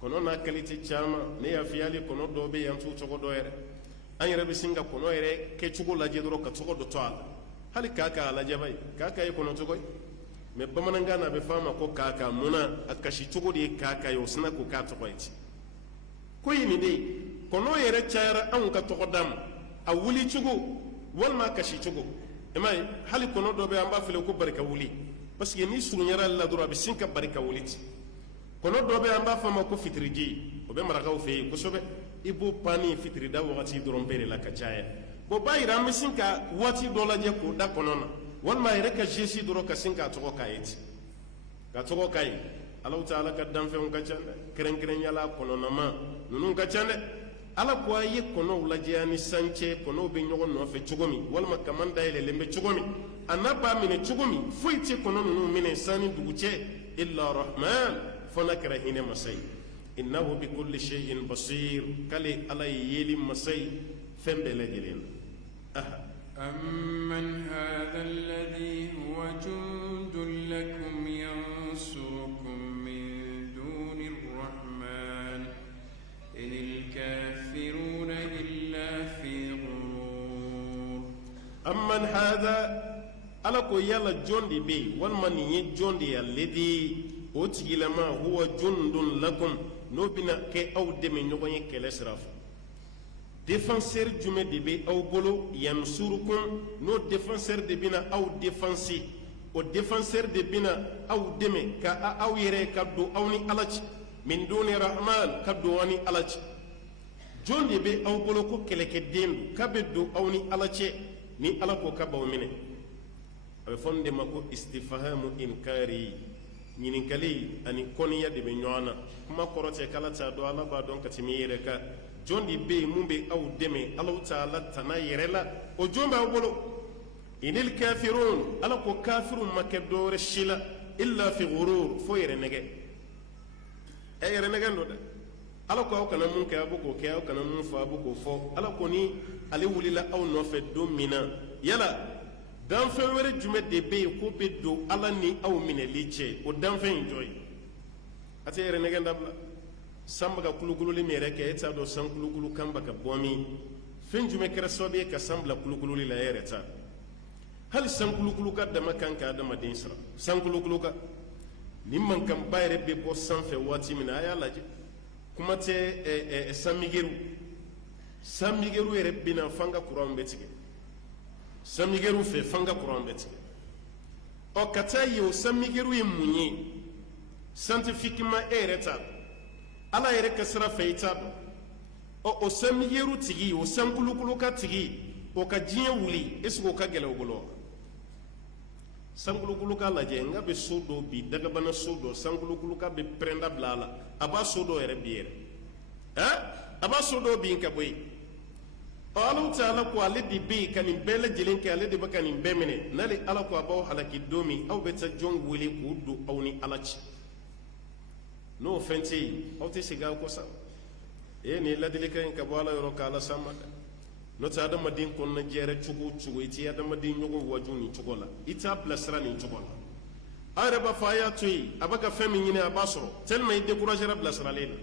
kɔnɔ n'a qualité caman ne y'a f'i ye ale kɔnɔ dɔw bɛ yan t'u cogo dɔ yɛrɛ an yɛrɛ bɛ sin ka kɔnɔ yɛrɛ kɛcogo lajɛ dɔrɔn ka cogo dɔ to a la hali kaka a lajɛ ba ye kaka ye kɔnɔ cogo ye mɛ bamanankan na a bɛ f'a ma ko kaka munna a kasi cogo de ye kaka ye o sina k'o k'a tɔgɔ ye ten ko ye nin de ye kɔnɔ yɛrɛ cayara anw ka tɔgɔ d'a ma a wuli cogo walima a kasi cogo i m'a ye hali kɔnɔ dɔ bɛ an b'a fili ko barika wuli parce que ni surunyara ale la dɔrɔn a bɛ sin ka barika wuli ten kɔnɔ dɔ bɛ an b'a fɔ a ma ko fitiriji o bɛ marakaw fɛ yen kosɛbɛ i b'o pan ni fitirida wagati dɔrɔn bɛɛ de la ka caya bɔn b'a yira an bɛ sin ka waati dɔ lajɛ k'o da kɔnɔ na walima a yɛrɛ ka geste dɔrɔn ka sin k'a tɔgɔ k'a ye ten ka tɔgɔ k'a ye alaw ta ala ka danfɛnw ka ca dɛ kɛrɛnkɛrɛnyala kɔnɔnama ninnu ka ca dɛ ala ko a ye kɔnɔw lajɛ ani sancɛ kɔnɔw bɛ ɲɔgɔn nɔfɛ cogo min walima kaman dayɛlɛlen bɛ cogo min a n'a b'a minɛ cogo min foyi tɛ kɔnɔ ninnu minɛ sanni dugu cɛ illa rahman fo n'a kɛra hinɛ masa ye innahu bi kulli shay'in basir k'ale ala ye yeli masa ye fɛn bɛɛ lajɛlen na أمن هذا الذي هو جند لكم ينصركم من دون الرحمن إن الكافرون إلا في غرور أمن هذا على ko yala jondi be walma nin ye jondi ya ledi o tigilama huwa jundun lakum no bina ke aw deme ɲɔgɔn ye kɛlɛ sira fɛ défenseur jumɛn de be aw bolo yansurukum no défenseur de bina aw défensi o défenseur de bina aw deme ka aw yɛrɛ ka don aw ni ala cɛ min duni rahman ka don aw ni ala cɛ jon de be aw bolo ko kɛlɛkɛden do k'a be don aw ni ala cɛ ni ala ko ka b'aw minɛ a bɛ fɔ nin de ma ko istifahamu inkari ɲininkali ani kɔniya de bɛ ɲɔgɔn na kuma kɔrɔ tɛ k'ala t'a dɔn ala b'a dɔn ka tɛmɛ i yɛrɛ kan jon de be yen mun bɛ aw dɛmɛ ala t'a la tana yɛrɛ la o jon b'aw bolo inil kafirun ala ko kafirun ma kɛ dɔwɛrɛ si la illa fi ghurur fo yɛrɛ nɛgɛ yɛrɛ nɛgɛ don dɛ ala ko aw kana mun kɛ a bɛ k'o kɛ aw kana mun fɔ a bɛ k'o fɔ ala ko ni ale wulila aw nɔfɛ don min na yala danfɛn wɛrɛ jumɛn de bɛ yen ko bɛ don ala ni aw minɛli cɛ o danfɛn in jɔ ye a tɛ yɛrɛ nɛgɛ dabila san bɛ ka kulukululi min yɛrɛ kɛ e t'a dɔn san kulukulu kan bɛ ka bɔ min fɛn jumɛn kɛra sababu ye ka san bila kulukululi la e yɛrɛ ta hali san kulukulu ka dama kan ka adamaden sara san kulukulu ka ni mankanba yɛrɛ bɛ bɔ sanfɛ waati min na a y'a lajɛ kuma tɛ sanmigeru yɛrɛ bɛ na f'an ka kuranw bɛ tigɛ sanmigeru fɛ f'an ka kuranw bɛ tigɛ ɔ ka taa ye o sanmigeru ye mun ye scientifiquement e yɛrɛ t'a dɔn ala yɛrɛ ka sira fɛ i t'a dɔn ɔ o sanmigeru tigi o sankulukulu ka tigi o ka diɲɛ wuli est ce que o ka gɛlɛ o bolo wa sankulukulu ka lajɛ n ka bɛ so dɔ bi dagabana so dɔ sankulukulu ka bɛ pɛrɛnda bila a la a b'a so dɔ yɛrɛ bi yɛrɛ a b'a so dɔ bin ka bɔ yen ɔ ala taala ko ale de bɛ yen ka nin bɛɛ lajɛlen kɛ ale de bɛ ka nin bɛɛ minɛ n'ale ala ko a b'aw halaki don min aw bɛ taa jɔn wele k'o don aw ni ala cɛ n'o fɛn tɛ yen aw tɛ segin aw kɔ sa nin ye ladilikan in ka bɔ ala yɔrɔ k'ala s'an ma dɛ n'o tɛ adamaden kɔnɔna jɛra cogo o cogo i tɛ adamaden ɲɔgɔn waju nin cogo la i t'a bilasira nin cogo la a yɛrɛ b'a fɔ a y'a to yen a bɛ ka fɛn min ɲini a b'a sɔrɔ tellement i découragera bilasiralen na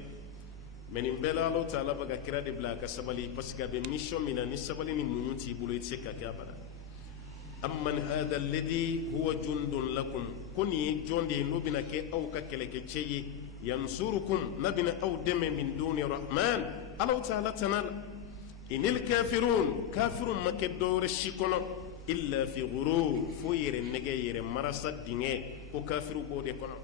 mais nin bɛɛ la ala taala bɛ ka kira de bila a ka sabali parce que a bɛ mission min na ni sabali ni muɲu t'i bolo i tɛ se ka kɛ abada amman hada alladhi huwa jundun lakum ko nin ye jɔn de ye n'o bɛna kɛ aw ka kɛlɛkɛcɛ ye yansurukum n'a bɛna aw dɛmɛ min duni rahman ala taala tana la inil kafirun kafirun ma kɛ dɔwɛrɛ si kɔnɔ illa fi ghurur fo yɛrɛ nɛgɛ yɛrɛ marasa dingɛ ko kafiru b'o de kɔnɔ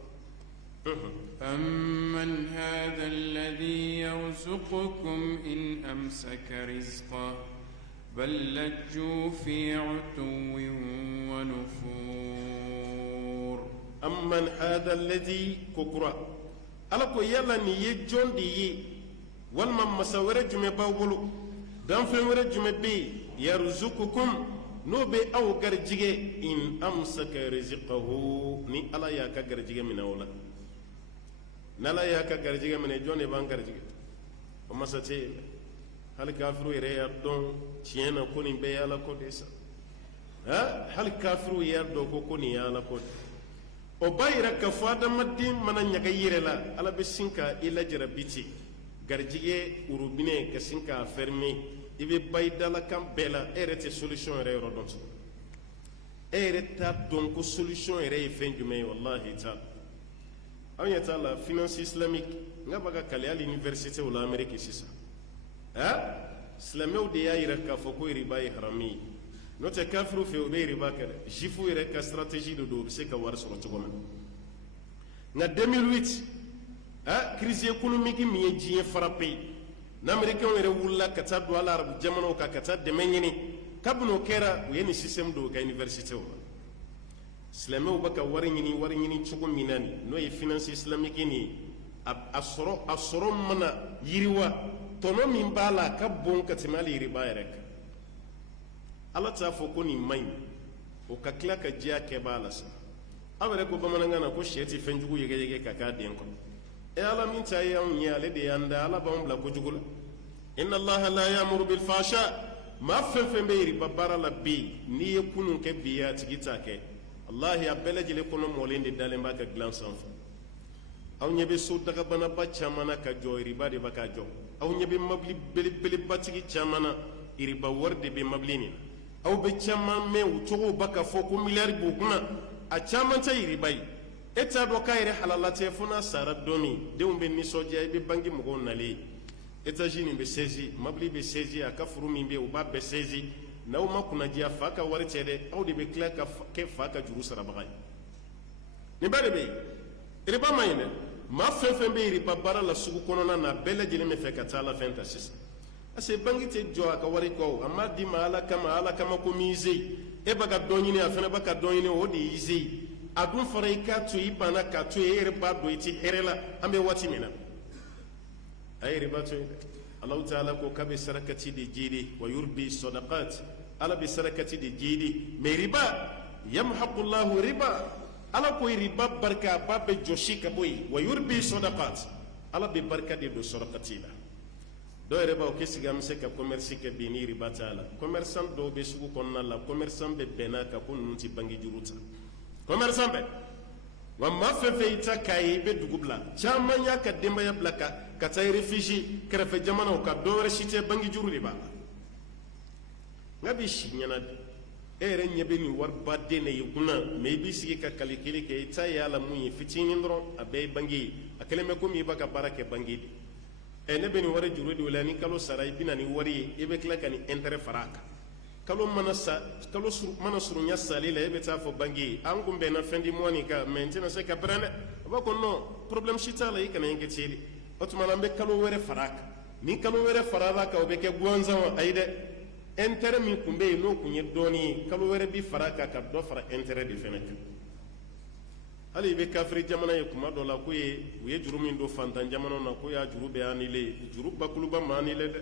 أمن هذا الذي يرزقكم إن أمسك رزقه بل لجوا في عتو ونفور أمن هذا الذي كقرأ ألكو يلا نيجي جون دي والما مساورة جمع باولو دام فمرة جمع بي يرزقكم no be aw garjige in amsaka rizqahu ni ala ya ka garjige min awla nala ya ka garjige min jone ban garjige o masate hal kafiru yere ya don tiena ko ni be ala ko desa hal kafiru ya do ko ni ala ko o bayira ka fada madin mana nyaga yire la ala be sinka ila jarabiti garjige urubine ka sinka fermer i bɛ ba i dala kan bɛɛ la e yɛrɛ tɛ solution yɛrɛ yɔrɔ dɔn tugun e yɛrɛ t'a dɔn ko solution yɛrɛ ye fɛn jumɛn ye walahi t'a la aw ɲɛ t'a la finance islamique n ka b'a ka kale hali université o la amérique sisan silamɛw de y'a yira k'a fɔ ko riba ye harami ye n'o tɛ kafiru fɛ o bɛ riba kɛ dɛ jufu yɛrɛ ka stratégie de don o bɛ se ka wari sɔrɔ cogo min nka 2008 crise économique min ye diɲɛ frappé n'américain yɛrɛ wulila ka taa don ala arabu jamanaw kan ka taa dɛmɛ ɲini kabini o kɛra u ye nin système don u ka université la silamɛw bɛ ka wari ɲini cogo min na nin n'o ye finance islamique nin ye a sɔrɔ mana yiriwa tɔnɔ min b'a la a ka bon ka tɛmɛ hali riba yɛrɛ kan ala t'a fɔ ko nin man ɲi o ka tila ka diya kɛbaa la sa aw yɛrɛ ko bamanankan na ko sɛ tɛ fɛn jugu yɛgɛyɛgɛ ka k'a den kɔnɔ ala min ta ye anw ye ale de y'an da ala b'anw bila kojugu la inna allaha la ya'muru bil fasha maa fɛn fɛn bɛ riba baara la bi n'i ye kunun kɛ bi a tigi t'a kɛ wallahi a bɛɛ lajɛlen kɔnɔ mɔlen de dalen b'a ka dilan sanfɛ aw ɲɛ bɛ so dagabanaba caman na ka jɔ riba de b'a ka jɔ aw ɲɛ bɛ mobili belebelebatigi caman na riba wari de bɛ mobili nin na aw be caman mɛn u cogo ba ka fɔ ko miliyari b'u kunna a caman tɛ riba ye e t'a dɔn k'a yɛrɛ halalatɛ fo n'a sara don min denw bɛ nisɔndiya i bɛ bange mɔgɔw nalen etazi nin bɛ sɛzi mabili bɛ sɛzi a ka furu min bɛ yen u b'a bɛɛ sɛzi n'aw ma kunnadiya fa ka wari tɛ dɛ aw de bɛ tila ka kɛ fa ka juru sarabaga ye nin bɛɛ de bɛ yen riba ma ɲi dɛ maa fɛn fɛn bɛ riba baara la sugu kɔnɔna na bɛɛ lajɛlen bɛ fɛ ka taa ala fɛn ta sisan parce que banque tɛ jɔ a ka wari kɔ a m'a di ma ala kama ko min ze e bɛ ka dɔn ɲini a fana bɛ ka dɔn ɲini o de y'i ze a dun fara i k'a to i banna k'a to e yɛrɛ b'a dɔn i tɛ hɛrɛ la an bɛ waati min na a ye riba to yen dɛ alahu taala ko k'a bɛ sarakati de jiri wa yurbi sadaqat ala bɛ sarakati de jiri mais riba yamhaqullahu riba ala ko riba barika a b'a bɛ jɔsi ka bɔ yen wa yurbi sadaqat ala bɛ barika de don sarakati la dɔw yɛrɛ b'aw kɛ sigi an bɛ se ka commerce kɛ bi ni riba t'a la commerçant dɔw bɛ sugu kɔnɔna la commerçant bɛ bɛnna kan ko ninnu tɛ bange juru ta commerçant bɛ wa maa fɛn fɛn i ta k'a ye i bɛ dugu bila caman y'a ka denbaya bila ka taa réfugie kɛrɛfɛ jamanaw ka dɔ wɛrɛ si tɛ bange juru de b'a la nka bi si ɲɛna de e yɛrɛ ɲɛ bɛ nin wariba den de ye kunna mais i b'i sigi ka calcul kɛ i ta ye a la mun ye fitinin dɔrɔn a bɛɛ ye bange ye a kɛlen bɛ komi i b'a ka baara kɛ bange de ne bɛ nin wari juru de la ni kalo sara i bɛna ni wari ye i bɛ tila ka ni intérêt fara a kan kalo mana surunya sali la e bɛ taa fɔ banque ye an kun bɛnna fin du mois nin kan mais n tɛna se ka pɛrɛn dɛ a b'a fɔ non problème si t'a la i kana n kɛ tiɲɛ de o tuma na an bɛ kalo wɛrɛ fara a kan ni kalo wɛrɛ farala a kan o bɛ kɛ gansan ayi dɛ intérêt min kun bɛ yen n'o kun ye dɔɔnin ye kalo wɛrɛ bi fara a kan ka dɔ fara intérêt de fana kan hali i bɛ kafiri jamana ye kuma dɔ la u ye juru min don fantan jamana na ko y'a juru bɛɛ annulé juru bakuluba ma annulé dɛ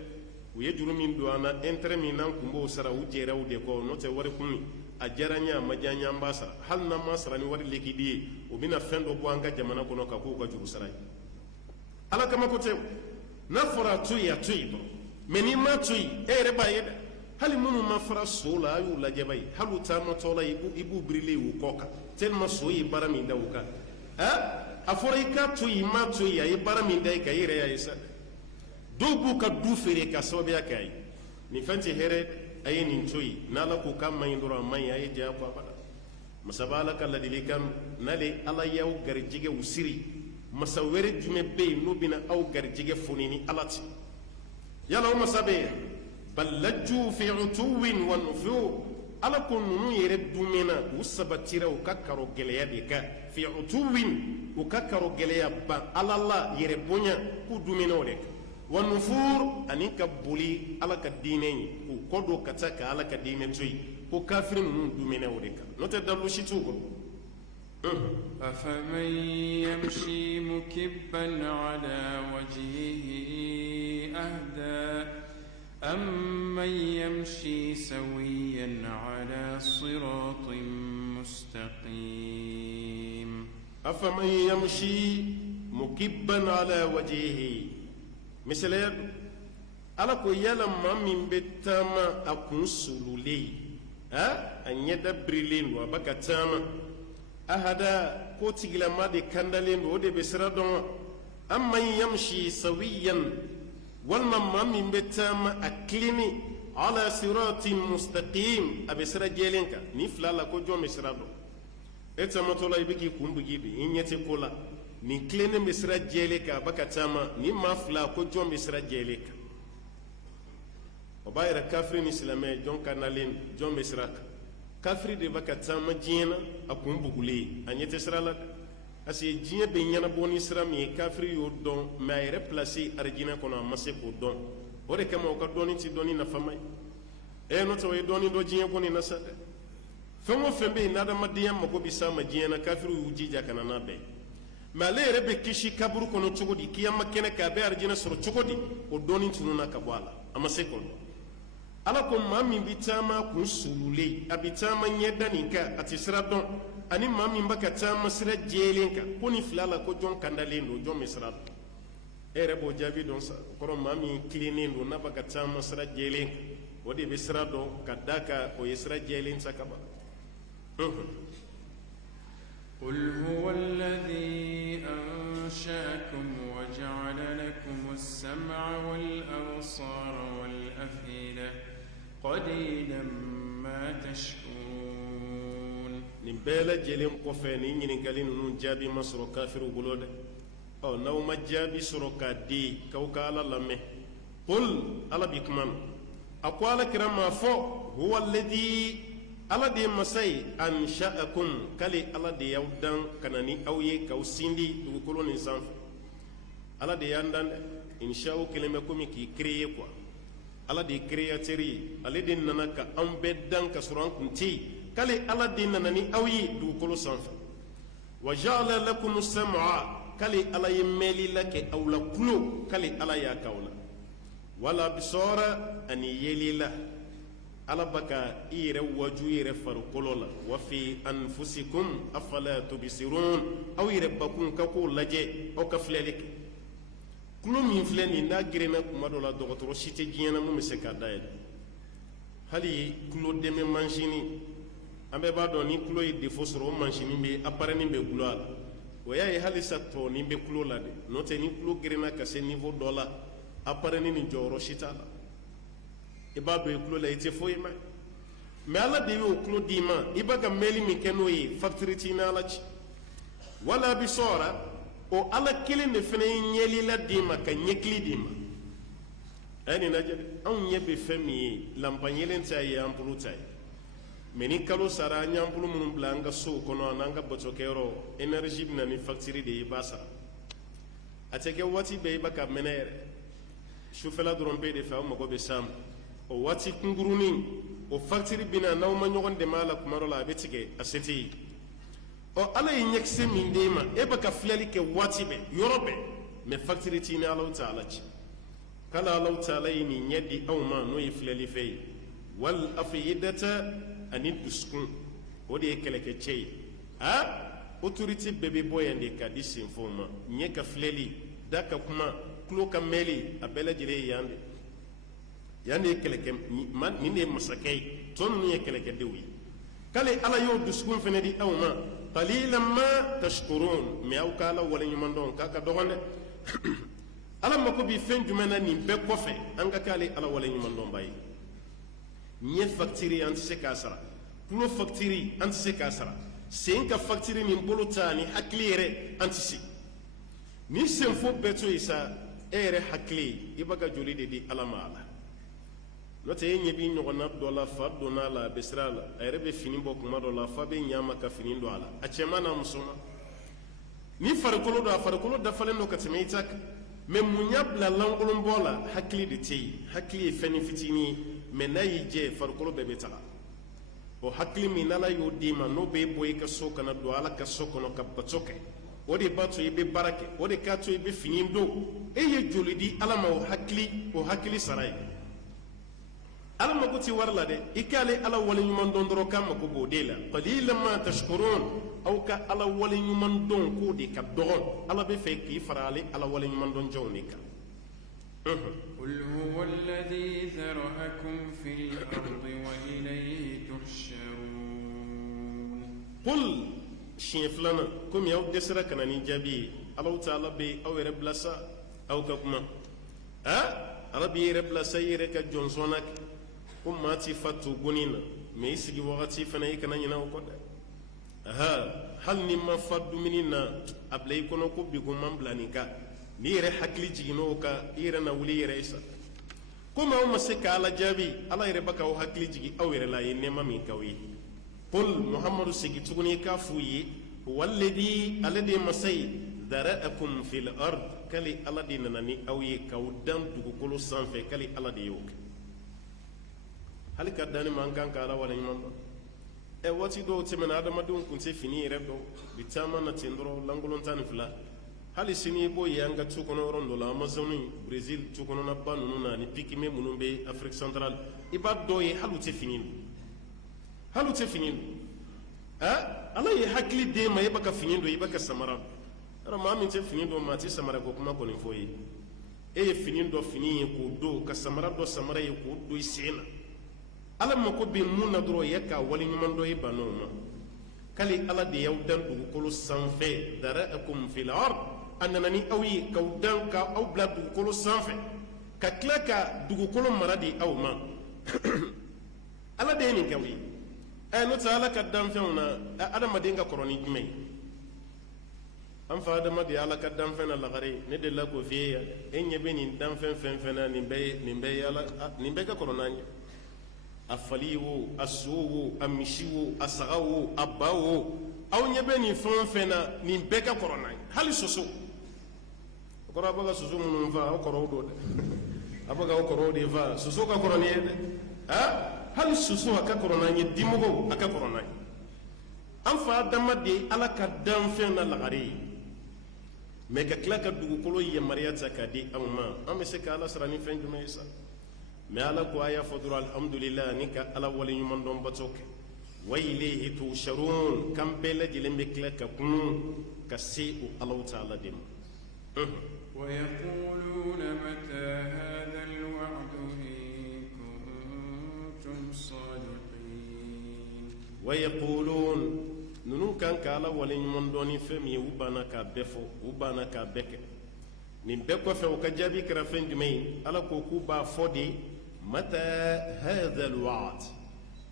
u ye juru min don an na intérêt min n'an kun b'o sara u jɛra o de kɔ n'o tɛ wari kun a diyara n ye a ma diya n ye an b'a sara hali n'an ma sara ni wari liquide ye o bɛna fɛn dɔ bɔ an ka jamana kɔnɔ ka k'o ka juru sara ye ala kama ko tɛ n'a fɔra a to yen a to yen dɔrɔn mais n'i ma to yen e yɛrɛ b'a ye dɛ hali minnu ma fara so la a y'u lajɛ ba ye hali u taamatɔ la i b'u birilen u kɔ kan tellement so ye baara min da u kan a fɔra i k'a to yen i m'a to yen a ye baara min da i kan i yɛrɛ y'a ye sa dɔw b'u ka du feere ka sababuya kɛ a ye nin fɛn tɛ hɛrɛ a ye nin to yen n'ala ko k'a man ɲi dɔrɔn a man ɲi a ye diya ko a bada masaba ala ka ladilikan n'ale ala y'aw garijɛgɛw siri masa wɛrɛ jumɛn bɛ yen n'o bɛna aw garijɛgɛ foni ni ala tɛ yala o masa bɛ yen bal lajju fi utuwin wa nufur ala ko ninnu yɛrɛ dumɛna u sabatira u ka karo gɛlɛya de kan fi utuwin u ka karo gɛlɛya ban ala la yɛrɛ bonya k'u dumɛna o de kan wa nufur ani ka boli ala ka diinɛ ye k'u kɔ don ka taa ka ala ka diinɛ to yen ko kafiri ninnu dumɛna o de kan n'o tɛ dalu si t'u bolo أفمن يمشي مكبا على وجهه أهدى أمن يمشي سويا على صراط مستقيم أفمن يمشي مكبا على وجهه مثل يد ala ko yala maa min bɛ taama a kun sululen a ɲɛda birilen don a bɛ ka taama ahada ko tigilama de kandalen don o de bɛ sira dɔn wa amman yamshi sawiyan walima maa min bɛ taama a kilenni ala siratin mustaqim a bɛ sira jɛlen kan ni fila la ko jɔn bɛ sira dɔn e taamatɔ la i bɛ k'i kun bugi bi i ɲɛ tɛ ko la nin kilennen bɛ sira jɛlen kan a bɛ ka taama ni maa fila ko jɔn bɛ sira jɛlen kan o b'a yɛrɛ kafiri ni silamɛ jɔn ka nalen jɔn bɛ sira kan kafiri de bɛ ka taama diɲɛ na a kun bugulen a ɲɛ tɛ sira la dɛ parce que diɲɛ bɛ ɲɛnabɔ ni sira min ye kafiri y'o dɔn mais a yɛrɛ place arijinɛ kɔnɔ a ma se k'o dɔn o de kama o ka dɔnni tɛ dɔnni nafama ye n'o tɛ o ye dɔnni dɔ diɲɛ ko nin na sa dɛ fɛn o fɛn bɛ yen n'adamadenya mago bɛ s'a ma diɲɛ na kafiri y'u jija ka na n'a bɛɛ mais ale yɛrɛ bɛ kisi kaburu kɔnɔ cogo di kiyama kɛnɛ kan a bɛ arijinɛ sɔrɔ cogo di o dɔnni tununa ka bɔ a la a ma se k'o dɔn ala ko maa min bɛ taama kun sululen a bɛ taama ɲɛda nin kan a tɛ sira dɔn ani maa min bɛ ka taama sira jɛlen kan ko nin fila la ko jɔn kandalen don jɔn bɛ sira dɔn e yɛrɛ b'o jaabi dɔn sa o kɔrɔ maa min tilennen don n'a bɛ ka taama sira jɛlen kan o de bɛ sira dɔn ka d'a kan o ye sira jɛlen ta ka ban قل هو الذي أنشأكم وجعل لكم السمع والأبصار والأفئدة قليلا ما تشكون nin bɛɛ lajɛlen kɔfɛ nin ɲininkali ninnu jaabi ma sɔrɔ kafiriw bolo dɛ n'aw ma jaabi sɔrɔ k'a di k'aw ka ala lamɛn qul ala bi kuma na a ko ala kira ma fɔ huwa alladhi ala de ye masa ye ansha'akum k'ale ala de y'aw dan ka na ni aw ye k'aw sindi dugukolo nin sanfɛ ala de y'an dan dɛ insha'u kelen bɛ komi k'i créer quoi ala de ye créateur ye ale de nana ka an bɛɛ dan ka sɔrɔ an kun tɛ yen k'ale ala de nana ni aw ye dugukolo sanfɛ wa ja'ala lakum sam'a k'ale ala ye mɛli la kɛ aw la tulo k'ale ala y'a k'aw la wala absara ani yeli la ala baka i yɛrɛ waju yɛrɛ farikolo la wa fi anfusikum afala tubsirun aw yɛrɛ bakun ka k'o lajɛ aw ka filɛli kɛ tulo min filɛ nin n'a gerenna kuma dɔ la dɔgɔtɔrɔ si tɛ diɲɛ na mun bɛ se k'a dayɛlɛ hali tulo dɛmɛ mansini an bɛɛ b'a dɔn ni tulo ye defo sɔrɔ o mansini bɛ appareil bɛ gulo a la o y'a ye halisa tɔ nin bɛ tulo la dɛ n'o tɛ ni tulo gerenna ka se niveau dɔ la appareil ni jɔyɔrɔ si t'a la i b'a dɔn i tulo la i tɛ foyi ma mɛ ala de y'o tulo d'i ma i b'a ka mɛli min kɛ n'o ye facture t'i ni ala ci wala bi sɔra o ala kelen de fana ye ɲɛli la d'i ma ka ɲɛkili d'i ma a ye nin lajɛ dɛ anw ɲɛ bɛ fɛn min ye lanpanyɛlɛn t'a ye an bolo t'a ye mɛ ni kalo sara an y'an bolo minnu bila an ka sow kɔnɔ an'an ka batokɛyɔrɔ énergie bɛ na ni facture de ye i b'a sara a tɛ kɛ waati bɛɛ i b'a ka mɛnɛ yɛrɛ sufɛla dɔrɔn bɛ de fɛ aw mago bɛ s'a ma o waati kunkurunin o facture bɛ na n'aw ma ɲɔgɔn dɛmɛ a la kuma dɔ la a bɛ tigɛ a se tɛ ye ala ye ɲɛkisɛ min d'e ma e bɛ ka filɛli kɛ waati bɛɛ yɔrɔ bɛɛ mɛ facture t'i ni Alahu Taala cɛ k'ala Alahu Taala ye nin ɲɛ di aw ma n'o ye filɛli fɛ ye wal afidata ani dusukun o de ye kɛlɛkɛcɛ ye autorité bɛɛ bɛ bɔ yan de k'a di senfɔw ma ɲɛ ka filɛli da ka kuma tulo ka mɛli a bɛɛ lajɛlen ye yan de yan de ye kɛlɛkɛ nin de ye masakɛ ye tɔ ninnu ye kɛlɛkɛdenw ye k'ale ala y'o dusukun fana di aw ma qalilan ma tashkurun mɛ aw ka ala waleɲumandɔn k'a ka dɔgɔn dɛ ala mako bi fɛn jumɛn na nin bɛɛ kɔfɛ an ka k'ale ala waleɲumandɔnba ye ɲɛ facture an tɛ se k'a sara tulo facture an tɛ se k'a sara sen ka facture nin bolo ta ni hakili yɛrɛ an tɛ se ni senfo bɛɛ to yen sa e yɛrɛ hakili i b'a ka joli de di ala ma a la n'o tɛ e ɲɛ b'i ɲɔgɔnna dɔ la fa donna a la a bɛ sira a la a yɛrɛ bɛ fini bɔ kuma dɔ la fa bɛ ɲɛ a ma ka fini don a la a cɛman n'a musoman ni farikolo don a farikolo dafalen don ka tɛmɛ i ta kan mɛ mun y'a bila lankolonbɔ la hakili de tɛ yen hakili ye fɛnnin fitinin ye mɛ n'a y'i jɛ farikolo bɛɛ bɛ taga o hakili min n'ala y'o d'i ma n'o bɛ bɔ i ka so kana don ala ka so kɔnɔ ka bato kɛ o de b'a to i bɛ baara kɛ o de k'a to i bɛ fini don e ye joli di ala ma o hakili sara ye ala mako ti wari la dɛ i k'ale ala waleɲuman dɔn dɔrɔn k'a mako b'o de la qalilan ma tashkurun aw ka ala waleɲuman dɔn k'o de ka dɔgɔn ala bɛ fɛ k'i fara ale ala waleɲuman dɔn jɔnw de kan قل هو الذي ذرأكم في الأرض وإليه تحشرون قل siɲɛ filanan komi aw dɛsɛra ka na ni jaabi ye Alahu Taala bɛ aw yɛrɛ bilasa aw ka kuma ala b'i yɛrɛ bilasa i yɛrɛ ka jɔnsɔnna kɛ ko maa t'i fa to gɔni na mɛ i sigi wagati fana i kana ɲinɛ o kɔ dɛ hali ni ma fa dumuni na a bila i kɔnɔ ko bi ko man bila nin kan n'i yɛrɛ hakili jiginna o kan i yɛrɛ na wuli i yɛrɛ ye sa komi aw ma se ka ala jaabi ala yɛrɛ bɛ k'aw hakili jigin aw yɛrɛ la a ye nɛɛma min k'aw ye qul muhamadu segi tuguni k'a f'u ye walladhi ale de ye masa ye dara'akum fil ard k'ale ala de nana ni aw ye k'aw dan dugukolo sanfɛ k'ale ala de y'o kɛ hali ka danni ma an kan ka ala waleɲuman dɔn waati dɔw tɛmɛna adamadenw tun tɛ fini yɛrɛ dɔn bi caman na ten dɔrɔn lankolon tan ni fila hali sini i b'o ye an ka tu kɔnɔ yɔrɔ dɔ la amazoni brésil tu kɔnɔna ba ninnu na ani pikime minnu bɛ afrique centrale i b'a dɔw ye hali u tɛ fini don hali u tɛ fini don ala ye hakili d'e ma i b'a ka fini don i b'a ka samara don maa min tɛ fini don maa tɛ samara ko kuma kɔni fɔ ye e ye fini dɔ fini ye k'o don ka samara dɔ samara ye k'o don i sen na ala mako bɛ mun na dɔrɔn ye k'a waleɲuman dɔ i bannaw ma k'ale ala de y'aw dan dugukolo sanfɛ dara'akum fil ard a nana ni aw ye k'aw dan k'aw bila dugukolo sanfɛ ka tila ka dugukolo mara di aw ma ala de min kɛ wi no ta ala ka danfɛnw na adamaden ka kɔrɔ ni jumɛn an fa adamaden ala ka danfɛn na lagare ne de la ko fie e ɲɛ bɛ nin danfɛn fɛn fɛn na nin bɛɛ ka kɔrɔ n'an ye a fali wo a so wo a misi wo a saga wo a ba wo aw ɲɛ bɛ nin fɛn fɛn na nin bɛɛ ka kɔrɔ n'an ye hali soso o kɔrɔ a bɛ ka soso minnu faa aw kɔrɔw do dɛ a bɛ ka aw kɔrɔw de faa soso ka kɔrɔ ni ye dɛ hali soso a ka kɔrɔ n'an ye dimɔgɔw a ka kɔrɔ n'an ye an fa adamaden ala ka danfɛn na lagare ye mɛ ka tila ka dugukolo yamaruya ta k'a di anw ma an bɛ se ka ala sara ni fɛn jumɛn ye sa mɛ ala ko a y'a fɔ dɔrɔn alhamdulillah ni ka ala waleɲuman dɔn bato kɛ wa ilayhi tuhsharun kan bɛɛ lajɛlen bɛ tila ka kunu ka se o alaw taala de ma ويقولون متى هذا الوعد إن كنتم صادقين ويقولون nunu kan ka ala waleɲuman dɔni fɛn min ye u banna k'a bɛɛ fɔ u banna k'a bɛɛ kɛ nin bɛɛ kɔfɛ u ka jaabi kɛra fɛn jumɛn ye ala ko k'u b'a fɔ de mata hadha alwa'd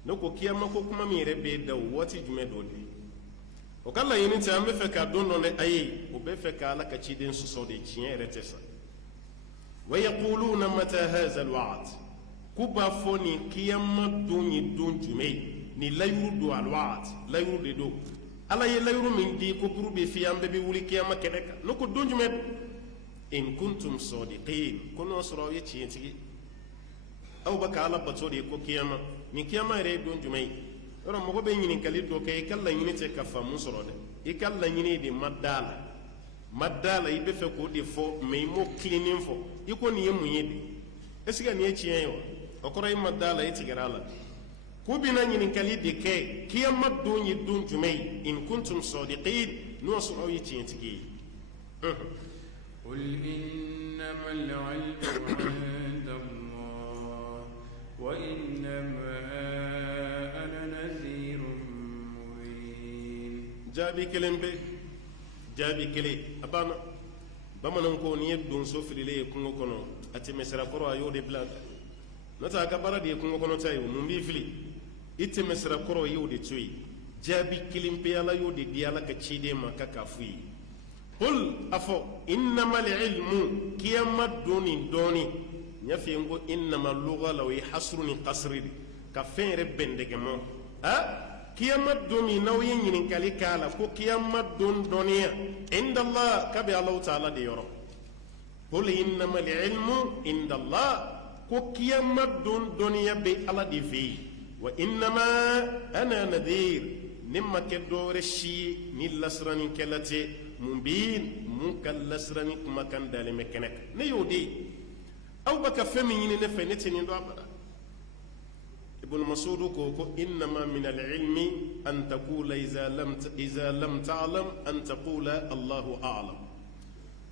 ne ko kiyama ko kuma min yɛrɛ bɛ da waati jumɛn dɔ de o ka laɲini tɛ an bɛ fɛ k'a dɔn dɔn dɛ ayi o bɛ fɛ ka ala ka ciden sɔsɔ de tiɲɛ yɛrɛ tɛ sa wa yaquluna mata hadha alwa'd k'u b'a fɔ nin kiyama don ye don jumɛn ye ni layuru do alwa'd layuru de do ala ye layuru min di ko buru bɛ fi an bɛɛ bɛ wuli kiyama kɛnɛ kan ne ko don jumɛn in kuntum sadiqin ko n'o sɔrɔ aw ye tiɲɛtigi aw bɛ ka ala bato de ko kiyama nin kiyama yɛrɛ ye don jumɛn ye yɔrɔ mɔgɔ bɛ ɲininkali dɔ kɛ i ka laɲini tɛ ka faamu sɔrɔ dɛ i ka laɲini de ma da la i bɛ fɛ k'o de fɔ mɛ i m'o kilennen fɔ i ko nin ye mun ye de est ce que nin ye tiɲɛ ye wa o kɔrɔ i ma da la i tigɛra a la k'u bɛna ɲininkali de kɛ kiyama don ye don jumɛn ye in kuntum sadiqin n'o sɔrɔ aw ye tiɲɛtigi ye قل إنما العلم عند الله وإنما أنا نذير مبين jaabi kelen bɛ jaabi kelen a banna bamananw ko n'i ye donso fililen ye kungo kɔnɔ a tɛmɛsirakɔrɔ a y'o de bila n'o tɛ a ka baara de ye kungo kɔnɔ ta ye mun b'i fili i tɛmɛsirakɔrɔ y'o de to yen jaabi kelen pe ala y'o de di ala ka ciden ma k'a f'u ye qul a fɔ innama alilmu kiyama don nin dɔɔni n y'a f'i ye n ko innama luga la o ye hasru ni kasri de ka fɛn yɛrɛ bɛndɛgɛma kiyama don min n'aw ye ɲininkali k'a la ko kiyama don dɔnniya indallah k'a bɛ alaw taala de yɔrɔ qul innama alilmu indallah ko kiyama don dɔnniya bɛ ala de fɛ yen wa innama ana nadir ne ma kɛ dɔwɛrɛ si ye ni lasiranikɛla tɛ mun bi mun ka lasirani kumakan dalen bɛ kɛnɛ kan ne y'o de ye aw bɛ ka fɛn min ɲini ne fɛ ne tɛ nin dɔn abada ibn mas'ud ko innama min al-ilmi an taqula iza lam ta'lam an taqula allahu a'lam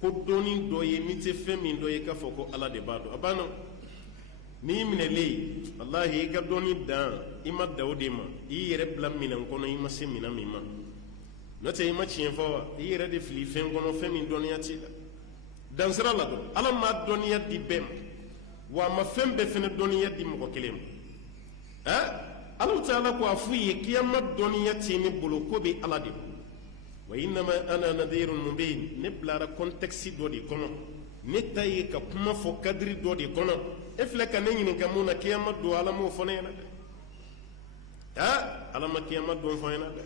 ko dɔnni dɔ ye ni tɛ fɛn min dɔ ye k'a fɔ ko ala de b'a dɔn a banna n'i minɛlen wallahi i ka dɔnni dan i ma da o de ma i yɛrɛ bila minɛn kɔnɔ i ma se minɛn min ma n'o tɛ i ma tiɲɛ fɔ wa i yɛrɛ de fili fɛn kɔnɔ fɛn min dɔnniya t'i la dansira la dɔrɔn ala ma dɔnniya di bɛɛ ma wa a ma fɛn bɛɛ fɛnɛ dɔnniya di mɔgɔ kelen ma ala taala ko a f'u ye kiyama dɔnniya tɛ ne bolo ko bɛ ala de bolo wa innama ana nadirun mubin ne bilara contexte dɔ de kɔnɔ ne ta ye ka kuma fɔ kadiri dɔ de kɔnɔ e filɛ ka ne ɲininka mun na kiyama don ala m'o fɔ ne ɲɛna dɛ ala ma kiyama don fɔ ɲɛna dɛ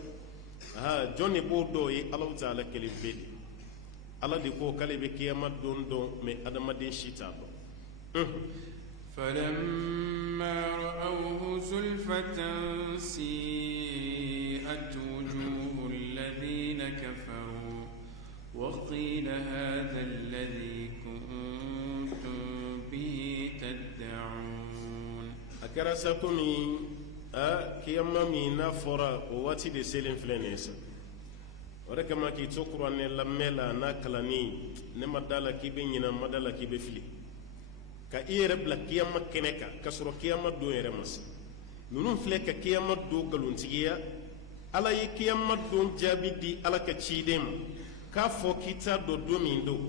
jɔn de b'o dɔn ye ala taala kelen bɛ de ala de ko k'ale bɛ kiyama don dɔn mɛ adamaden si t'a dɔn فلما رأوه زلفة سيئت وجوه الذين كفروا وقيل هذا الذي كنتم به تدعون أكرسكم كيما مينا فرا وواتي دي سيلين فلنسا وركما كي تقرأ نلملا ناكلاني نما دالا كي بينا مدالا كي بفلي ka i yɛrɛ bila kiyama kɛnɛ kan ka sɔrɔ kiyama don yɛrɛ ma se ninnu filɛ ka kiyama don galontigiya ala ye kiyama don jaabi di ala ka ciden ma k'a fɔ k'i t'a dɔn don min don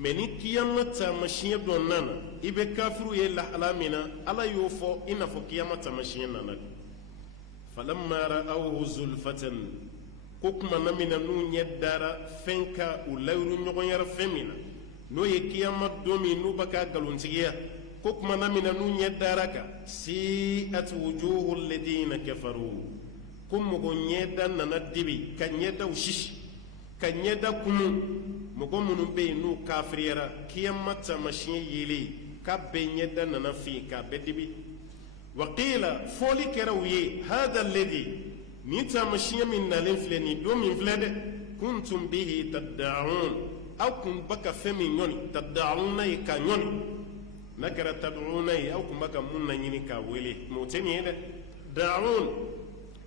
meni kiyama tamashiɲɛ dɔ nana i bɛ kafiru ye lahala min na ala y'o fɔ i n'a fɔ kiyama tamashiɲɛ nana falamma ra'awhu zulfatan ko kuma na min na n'u ɲɛ dara fɛn ka u layiru ɲɔgɔnyara fɛn min na n'o ye kiyama don min n'u bɛ ka nkalontigiya ko kuma na min na n'u ɲɛ dara kan si'at wujuhu alladhina kafaru ko mɔgɔ ɲɛda nana dibi ka ɲɛdaw sisi ka ɲɛda kunu mɔgɔ minnu bɛ yen n'u kafiriyara kiyama tamasiyɛn yelen k'a bɛɛ ɲɛda nana fin k'a bɛɛ dibi wa qila fɔli kɛra u ye hada alladhi nin tamasiyɛn min nalen filɛ nin don min filɛ dɛ kuntum bihi tadda'un aw kun bɛ ka fɛn min ɲɔni tadda'una ye ka ɲɔni n'a kɛra tad'una ye aw kun bɛ ka mun laɲini k'a wele mɛ o tɛ nin ye dɛ da'un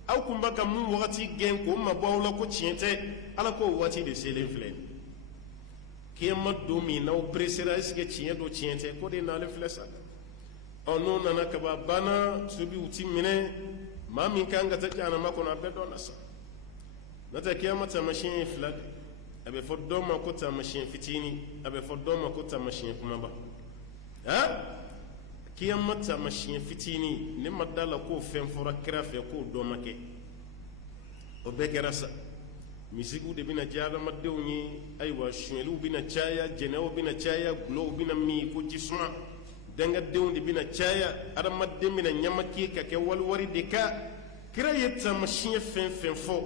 aw kun bɛ ka mun wagati gɛn k'o mabɔ aw la ko tiɲɛ tɛ ala k'o waati de selen filɛ kiyama don min n'aw peresera est-ce que tiɲɛ don tiɲɛ tɛ ko de nalen filɛ sa n'o nana kaba banna subiw ti minɛ maa min kan ka taa jahanama kɔnɔ a bɛɛ dɔn na sa n'o tɛ kiyama taamasiyɛn ye fila de a bɛ fɔ dɔ ma ko taamasiyɛn fitinin a bɛ fɔ dɔ ma ko taamasiyɛn kumaba kiyama taamasiyɛn fitinin ne ma da la k'o fɛn fɔra kira fɛ k'o dɔ ma kɛ o bɛɛ kɛra sa misigiw de bɛna diya adamadenw ye ayiwa suɲɛliw bɛna caya jɛnɛw bɛna caya gulɔw bɛna min ko jisuma dangadenw de bɛna caya adamaden bɛna ɲamaki ka kɛ waliwari de ka kira ye taamasiyɛn fɛn fɛn fɔ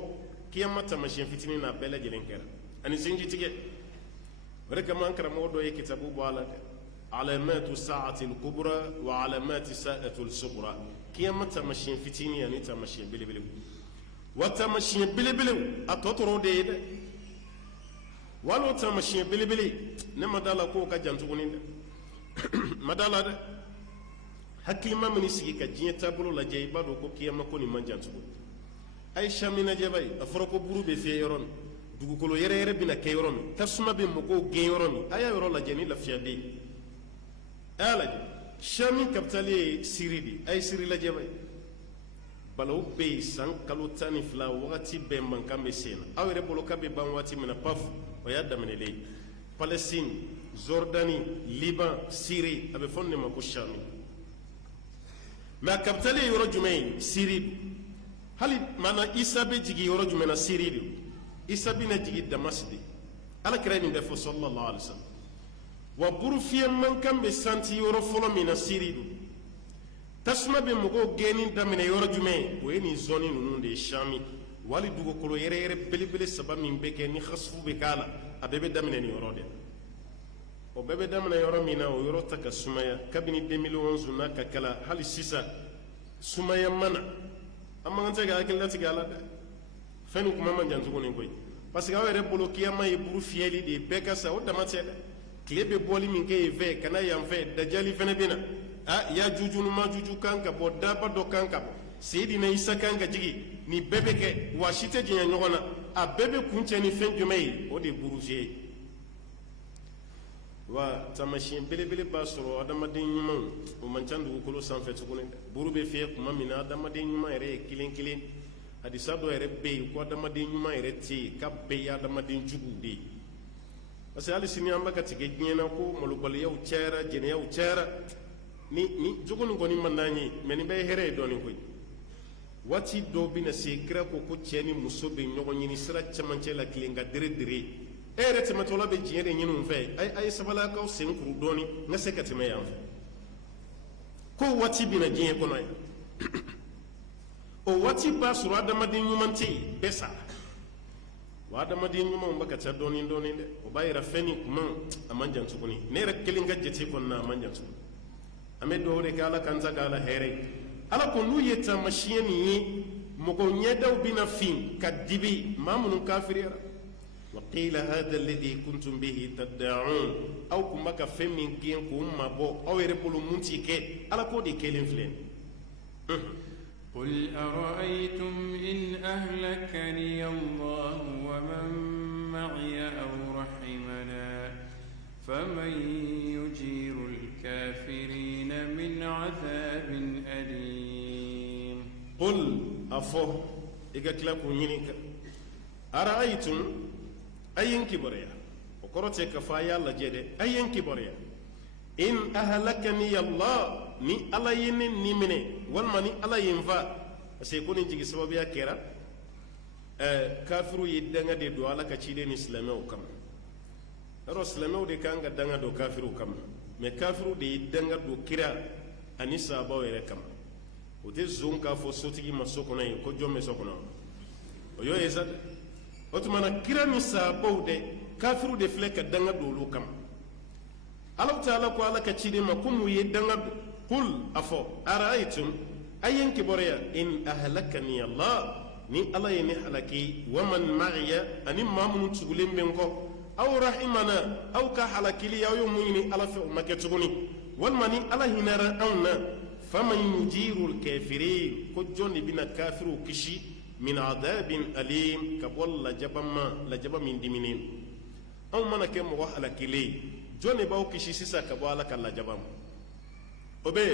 kiyama taamasiyɛn fitinin n'a bɛɛ lajɛlen kɛra ani sinjitigɛ o de kama an karamɔgɔ dɔ ye kitabu bɔ a la dɛ علامات الساعة الكبرى وعلامات الساعة الصغرى كيما تمشي فتيني يعني تمشي بلبلو وتمشي بلبلو أتطرو دي ده ولو تمشي بلبلي نما دالا كوكا جانتوني ده ما دالا ده حكي ما من يسيكي كجين تابلو لجاي بادو كو كيما كوني من جانتوني أي شامينا جباي أفرقو برو بفي يرون dugukolo yɛrɛ yɛrɛ bɛna kɛ yɔrɔ min tasuma bɛ mɔgɔw gɛn yɔrɔ min a y'a yɔrɔ lajɛ ni lafiya bɛ yen a y'a lajɛ sami kapitali ye siri de a ye siri lajɛ ba ye balawu bɛ yen san kalo 12 wagati bɛɛ mankan bɛ sen na aw yɛrɛ bolo k'a bɛ ban waati min na paf o y'a daminɛlen ye palestine jordani liban siri a bɛ fɔ nin de ma ko sami mɛ a kapitali ye yɔrɔ jumɛn ye siri de hali maana isa bɛ jigin yɔrɔ jumɛn na siri de isa bina jigi damas de ala kira nin bɛ fɔ sallallahu alaihi wasallam wa burufiyɛ mankan bɛ santi yɔrɔ fɔlɔ min na siri do tasuma bɛ mɔgɔw gɛnni daminɛ yɔrɔ jumɛn o ye nin zɔni ninnu de ye sami wali dugukolo yɛrɛ yɛrɛ belebele saba min bɛ kɛ ni hasufu bɛ k'a la a bɛɛ bɛ daminɛ nin yɔrɔ de o bɛɛ bɛ daminɛ yɔrɔ min na o yɔrɔ ta ka sumaya kabini 2011 n'a ka kala hali sisan sumaya mana an man kan tɛ ka hakili latigɛ a la dɛ fɛn nin kuma man jan tuguni koyi parce que aw yɛrɛ bolo kiyama ye buru fiyɛli de ye bɛɛ ka sa o dama tɛ dɛ tile bɛ bɔli min kɛ yen fɛ ka na yan fɛ dajali fɛnɛ bɛ na ya juju ni ma juju kan ka bɔ daba dɔ kan ka bɔ seyidina isa kan ka jigi nin bɛɛ bɛ kɛ wa si tɛ janya ɲɔgɔn na a bɛɛ bɛ kun cɛ ni fɛn jumɛn ye o de ye buru fiyɛ ye wa taamasiyɛn belebele b'a sɔrɔ adamaden ɲumanw o man ca dugukolo sanfɛ tuguni dɛ buru bɛ fiyɛ tuma min na adamaden ɲuman yɛrɛ ye kelen kelen hadisa dɔ yɛrɛ bɛ yen ko adamaden ɲuman yɛrɛ tɛ yen k'a bɛɛ ye adamaden juguw de ye parce que hali sini an bɛ ka tigɛ diɲɛ na ko malobaliyaw cayara jɛnɛyaw cayara ni jogo nin kɔni man d'an ye mɛ nin bɛɛ ye hɛrɛ ye dɔɔnin koyi waati dɔw bɛ na se kira ko cɛ ni muso bɛ ɲɔgɔn ɲini sira cɛmancɛ la tilen ka dere e yɛrɛ tɛmɛtɔla bɛ diɲɛ de ɲini u fɛ a ye sabali a k'aw sen kuru dɔɔnin n ka se ka tɛmɛ yan fɛ ko waati bɛ na diɲɛ kɔnɔ yan o waati b'a sɔrɔ adamaden ɲuman tɛ yen bɛɛ sara wa adamaden ɲumanw bɛ ka ca dɔɔnin dɔɔnin dɛ o b'a yɛrɛ fɛn ni kuma a man jan tuguni ne yɛrɛ kelen ka jate kɔnɔna a man jan tuguni an bɛ dugawu de kɛ ala k'an ta kɛ ala hɛrɛ ye ala ko n'u ye taamasiyɛn nin ye mɔgɔ ɲɛdaw bɛna fin ka dibi maa minnu kafiriyara wa qila hada alladhi kuntum bihi tadda'un aw kun bɛ ka fɛn min gɛn k'o mabɔ aw yɛrɛ bolo mun t'i kɛ ala k'o de kelen filɛ قل أرأيتم إن أهلكني الله ومن معي أو رحمنا فمن يجير الكافرين من عذاب أليم قل أفو إذا كلاكم ينك أرأيتم أين كبريا korote ka fa ya la jede ayen kibore in ahlakani Allah ni ala yini ni mine walma ni ala yinfa sai kunin jigi sababu ya kera kafiru yidanga de do ala ka cide ni islamu kam ro islamu de kanga danga do kafiru kam me kafiru de yidanga do kira ani sahaba were kam o te zon ka fo sotigi masokona ko jomme sokona o yo esa o to mana kira ni sahaba de kafiru de fleka danga do lu kam Allah ta'ala ko ala ka cide ma kum yidanga do qul afo ara'aytum ayen kiboreya in ahlakani Allah ni ala yini halaki waman ma'iya ani mamun tugulin benko aw rahimana aw ka halakili yaw yumini ala fi maketuguni wal mani ala hinara awna faman yujiru alkafirin ko joni bina kafiru kishi min adabin alim kabol la jabam min diminin aw mana ke mo halakili joni baw kishi sisa kabala kala jabam obe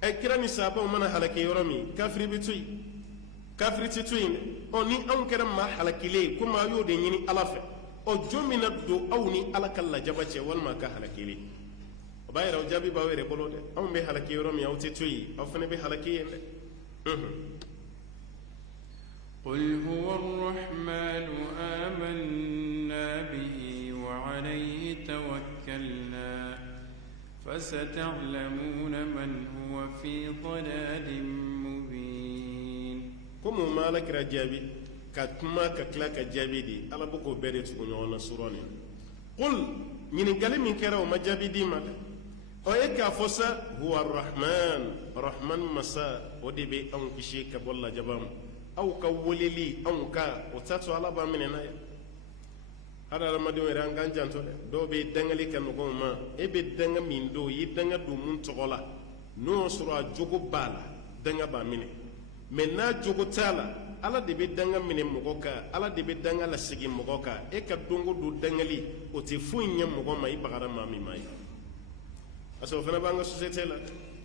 e kirani sabo mana halaki yoromi kafiri bitui kafiri tituin o ni an kera ma halakile kuma yo de nyini alafe o jomina do awni alakalla jabace wal ma ka halakile o bayra o jabi bawere bolode am be halaki yoromi aw titui aw fane be halaki yende قل هو الرحمن آمنا به وعليه توكلنا فستعلمون من هو في ضلال مبين كم مالك رجابي كما ككلاك جابي دي على بكو بيرت ونيونا سوراني قل من قال من كرا وما جابي دي ما او يكا فسا هو الرحمن مسا ودي بي ان كشي كبولا جبام او كوللي ان كا وتاتو على با مننا hada ramadi wera ngan janto de do be dangali kan ko ma e be danga min do yi danga do mun togola no sura jogo bala danga ba mine men na jogo tala ala de be danga mine mogo ka ala de be danga la sigi mogo ka e ka dongo do dangali o te fu nya mogo mai bagara ma mi mai aso fana banga societe la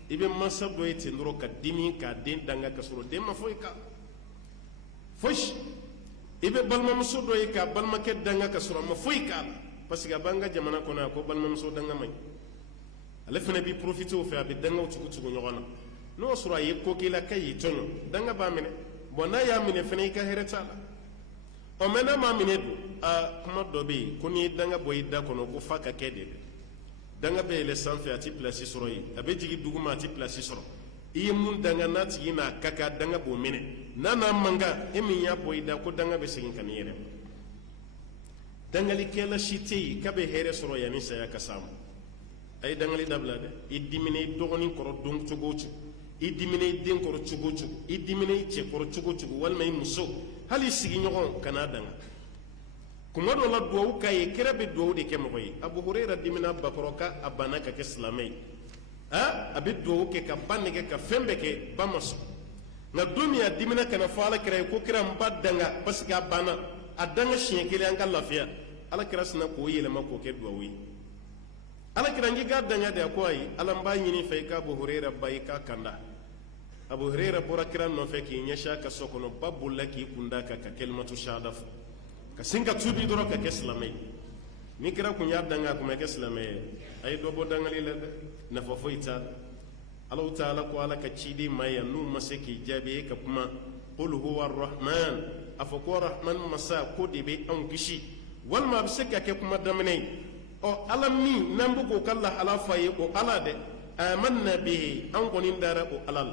ibe masab do yete ndoro ka dimi ka den danga ka suro de ma foy ka fosh ibe balma muso do yi ka balma ke danga ka sura ma foy ka parce que banga jamana ko na ko balma muso danga may ale fana bi profiter o fe abi danga o tuku tuku nyogona no sura yi ko kila kay tonyo danga ba mine bona ya mine fana ka hereta o mena ma mine do a kuma do be ko ni danga boy da kono ko faka kede danga be le sanfe ati place soro yi abe jigi duguma ati place soro iye mun danga nati na kaka danga bo mine nana manga emi ya boy da ko danga be sigin kan yere dangali kela shiti kabe here soro ya nisa ya kasam ay dangali dabla de idimine dogoni koro don chugochu idimine den koro chugochu idimine che koro chugochu wal may muso hali sigi nyogon kana danga kuma do la do kay kerabe do de kemo koy abu hurairah dimina bakoroka abana ka islamai abi do ke ka banne ke ka fembe ke bamaso na dumiya dimina kana fala kira ko kira mbadanga parce que bana adanga shin kele an lafiya ala kira sina ko yele mako ke duwawi ala kira ngi gadanga de ko ay ala mba nyini fay ka abu hurairah bay ka kanda abu hurairah bora kira no fe ki nyasha ka sokono babul laki kunda ka kalimatu shahada ka singa tubi doro ka islamai ni kira kunya danga kuma ke islamai ay do bo dangali le na fo foita Allah ta'ala ko ala ka cidi maya nu masaki jabe ka kuma qul huwa arrahman afako rahman masa ko de be an kishi wal ma bisaka ke kuma damne o ala mi nambu ko kala ala faye ko ala de amanna bihi an ko nin dara ko alal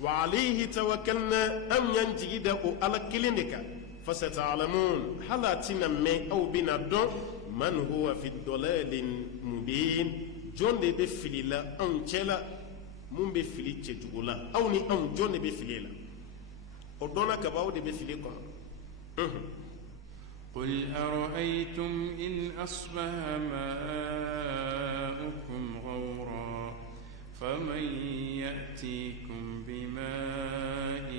wa alayhi tawakkalna am yanjida ko ala kilindika fasata'lamun halatina me aw bina don man huwa fi dalalin mubin jonde be filila an chela mun be fili cetugula aw ni an jonde be filela o dona ka bawo de be fili ko قل أرأيتم إن أصبح ماؤكم غورا فمن يأتيكم بماء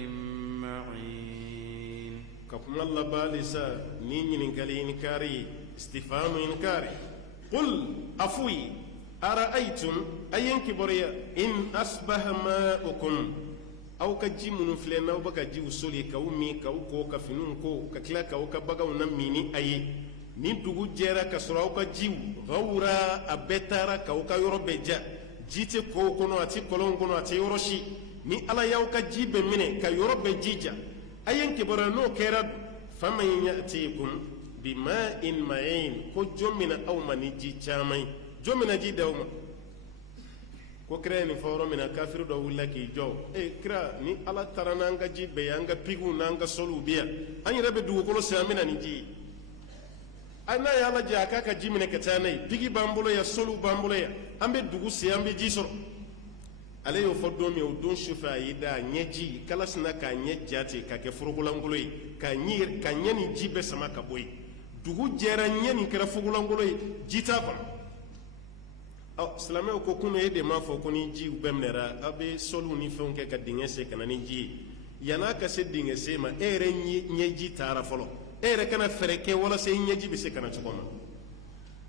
معين كفم الله بالسا نين نكالي إنكاري استفهام إنكاري قل أفوي أرأيتم أين كبريا إن أصبح ماؤكم أو كجي من فلان أو بكجي وسولي كومي كوكو كفنون كو ككلا كو كبغا ونميني أي ni dugu jɛra ka sɔrɔ aw ka jiw gawura a bɛɛ taara k'aw ka yɔrɔ bɛɛ ja ji tɛ kow kɔnɔ a tɛ kɔlɔnw kɔnɔ a tɛ yɔrɔ si ni ala y'aw ka ji bɛɛ minɛ ka yɔrɔ bɛɛ jija a ye n kibaruya n'o kɛra faman ya'tikum bima'in ma'in ko jɔn mina aw ma ni ji caman ye jɔn mina ji d'aw ma ko kira ye nin fɔ yɔrɔ min na kafiru dɔ wulila k'i jɔ kira ni ala taara n'an ka ji bɛɛ ye an ka pigiw n'an ka sɔliw bɛ yan an yɛrɛ bɛ dugukolo sen an bɛ na ni ji ye n'a ye ala jɛ a k'a ka ji minɛ ka taa n'a ye pigi b'an bolo yan sɔliw b'an bolo yan an bɛ dugu sen an bɛ ji sɔrɔ ale y'o fɔ don min o don sufɛ a y'i da a ɲɛ ji kala sinna k'a ɲɛ ja ten k'a kɛ forokolangolo ye ka ɲɛ ni ji bɛɛ sama ka bɔ yen dugu jɛra ɲɛ nin kɛra forokolangolo ye ji t'a kɔnɔ silamɛw ko kunun e de m'a fɔ ko ni jiw bɛɛ minɛra a bɛ sɔliw ni fɛnw kɛ ka dingɛ sen ka na ni ji ye yan'a ka se dingɛ sen ma e yɛrɛ ɲɛji taara fɔlɔ e yɛrɛ kana fɛɛrɛ kɛ walasa i ɲɛji bɛ se ka na cogo min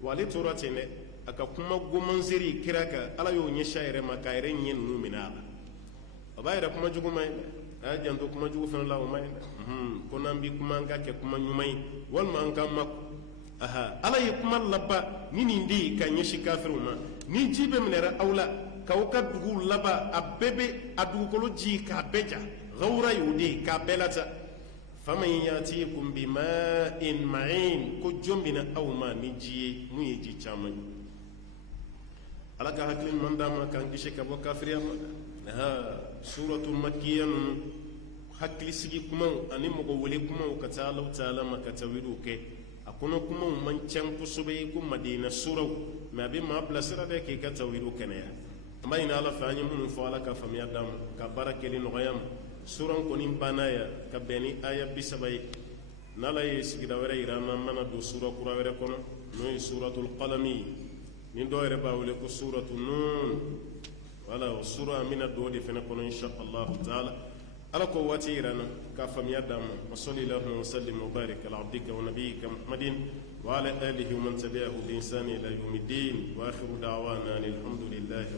wa ale tora ten dɛ a ka kuma gomanzeri kira kan ala y'o ɲɛsin a yɛrɛ ma k'a yɛrɛ ɲɛ ninnu minɛ a la a b'a yɛrɛ kuma jugu ma ye dɛ a y'a janto kuma jugu fana la o ma ye dɛ ko n'an bɛ kuma an ka kɛ kuma ɲuman ye walima an k'an ma ala ye kuma laban ni nin de ye ka ɲɛsin kafiriw ma ni ji bɛ minɛra aw la k'aw ka dugu laban a bɛɛ bɛ a dugukolo ji k'a bɛɛ ja gawura y'o de ye k'a bɛɛ lata faman ya'tikum bima'in ma'in ko jɔn bɛ na aw ma ni ji ye mun ye ji caman ye ala ka hakili ɲuman d'an ma k'an kisi ka bɔ kafiriya ma suratul makkiya ninnu hakilisigi kumaw ani mɔgɔ wele kumaw ka taa Alahu taala ma ka tawhidiw kɛ a kɔnɔ kumaw man ca kosɛbɛ ko madina suraw mɛ a bɛ maa bilasira dɛ k'i ka tawhidiw kɛnɛya an b'a ɲini ala fɛ an ye minnu fɔ ala ka faamuya d'an ma ka baara kɛli nɔgɔya ma suran kɔni banna yan ka bɛn ni aya 30 ye n'ala ye sigida wɛrɛ yira an na mana don sura kura wɛrɛ kɔnɔ n'o ye suratul qalami ni dɔw yɛrɛ b'a wele ko suratul nun wala o sura an bɛna don o de fɛnɛ kɔnɔ insha allahu taala ala ko waati yira an na ka faamuya d'an ma wa sallallahu wa sallim wa barik ala abdika wa nabiyyika muhammadin wa ala alihi wa man tabi'ahu bi ihsan ila yawmiddin wa akhiru da'wana alhamdulillahi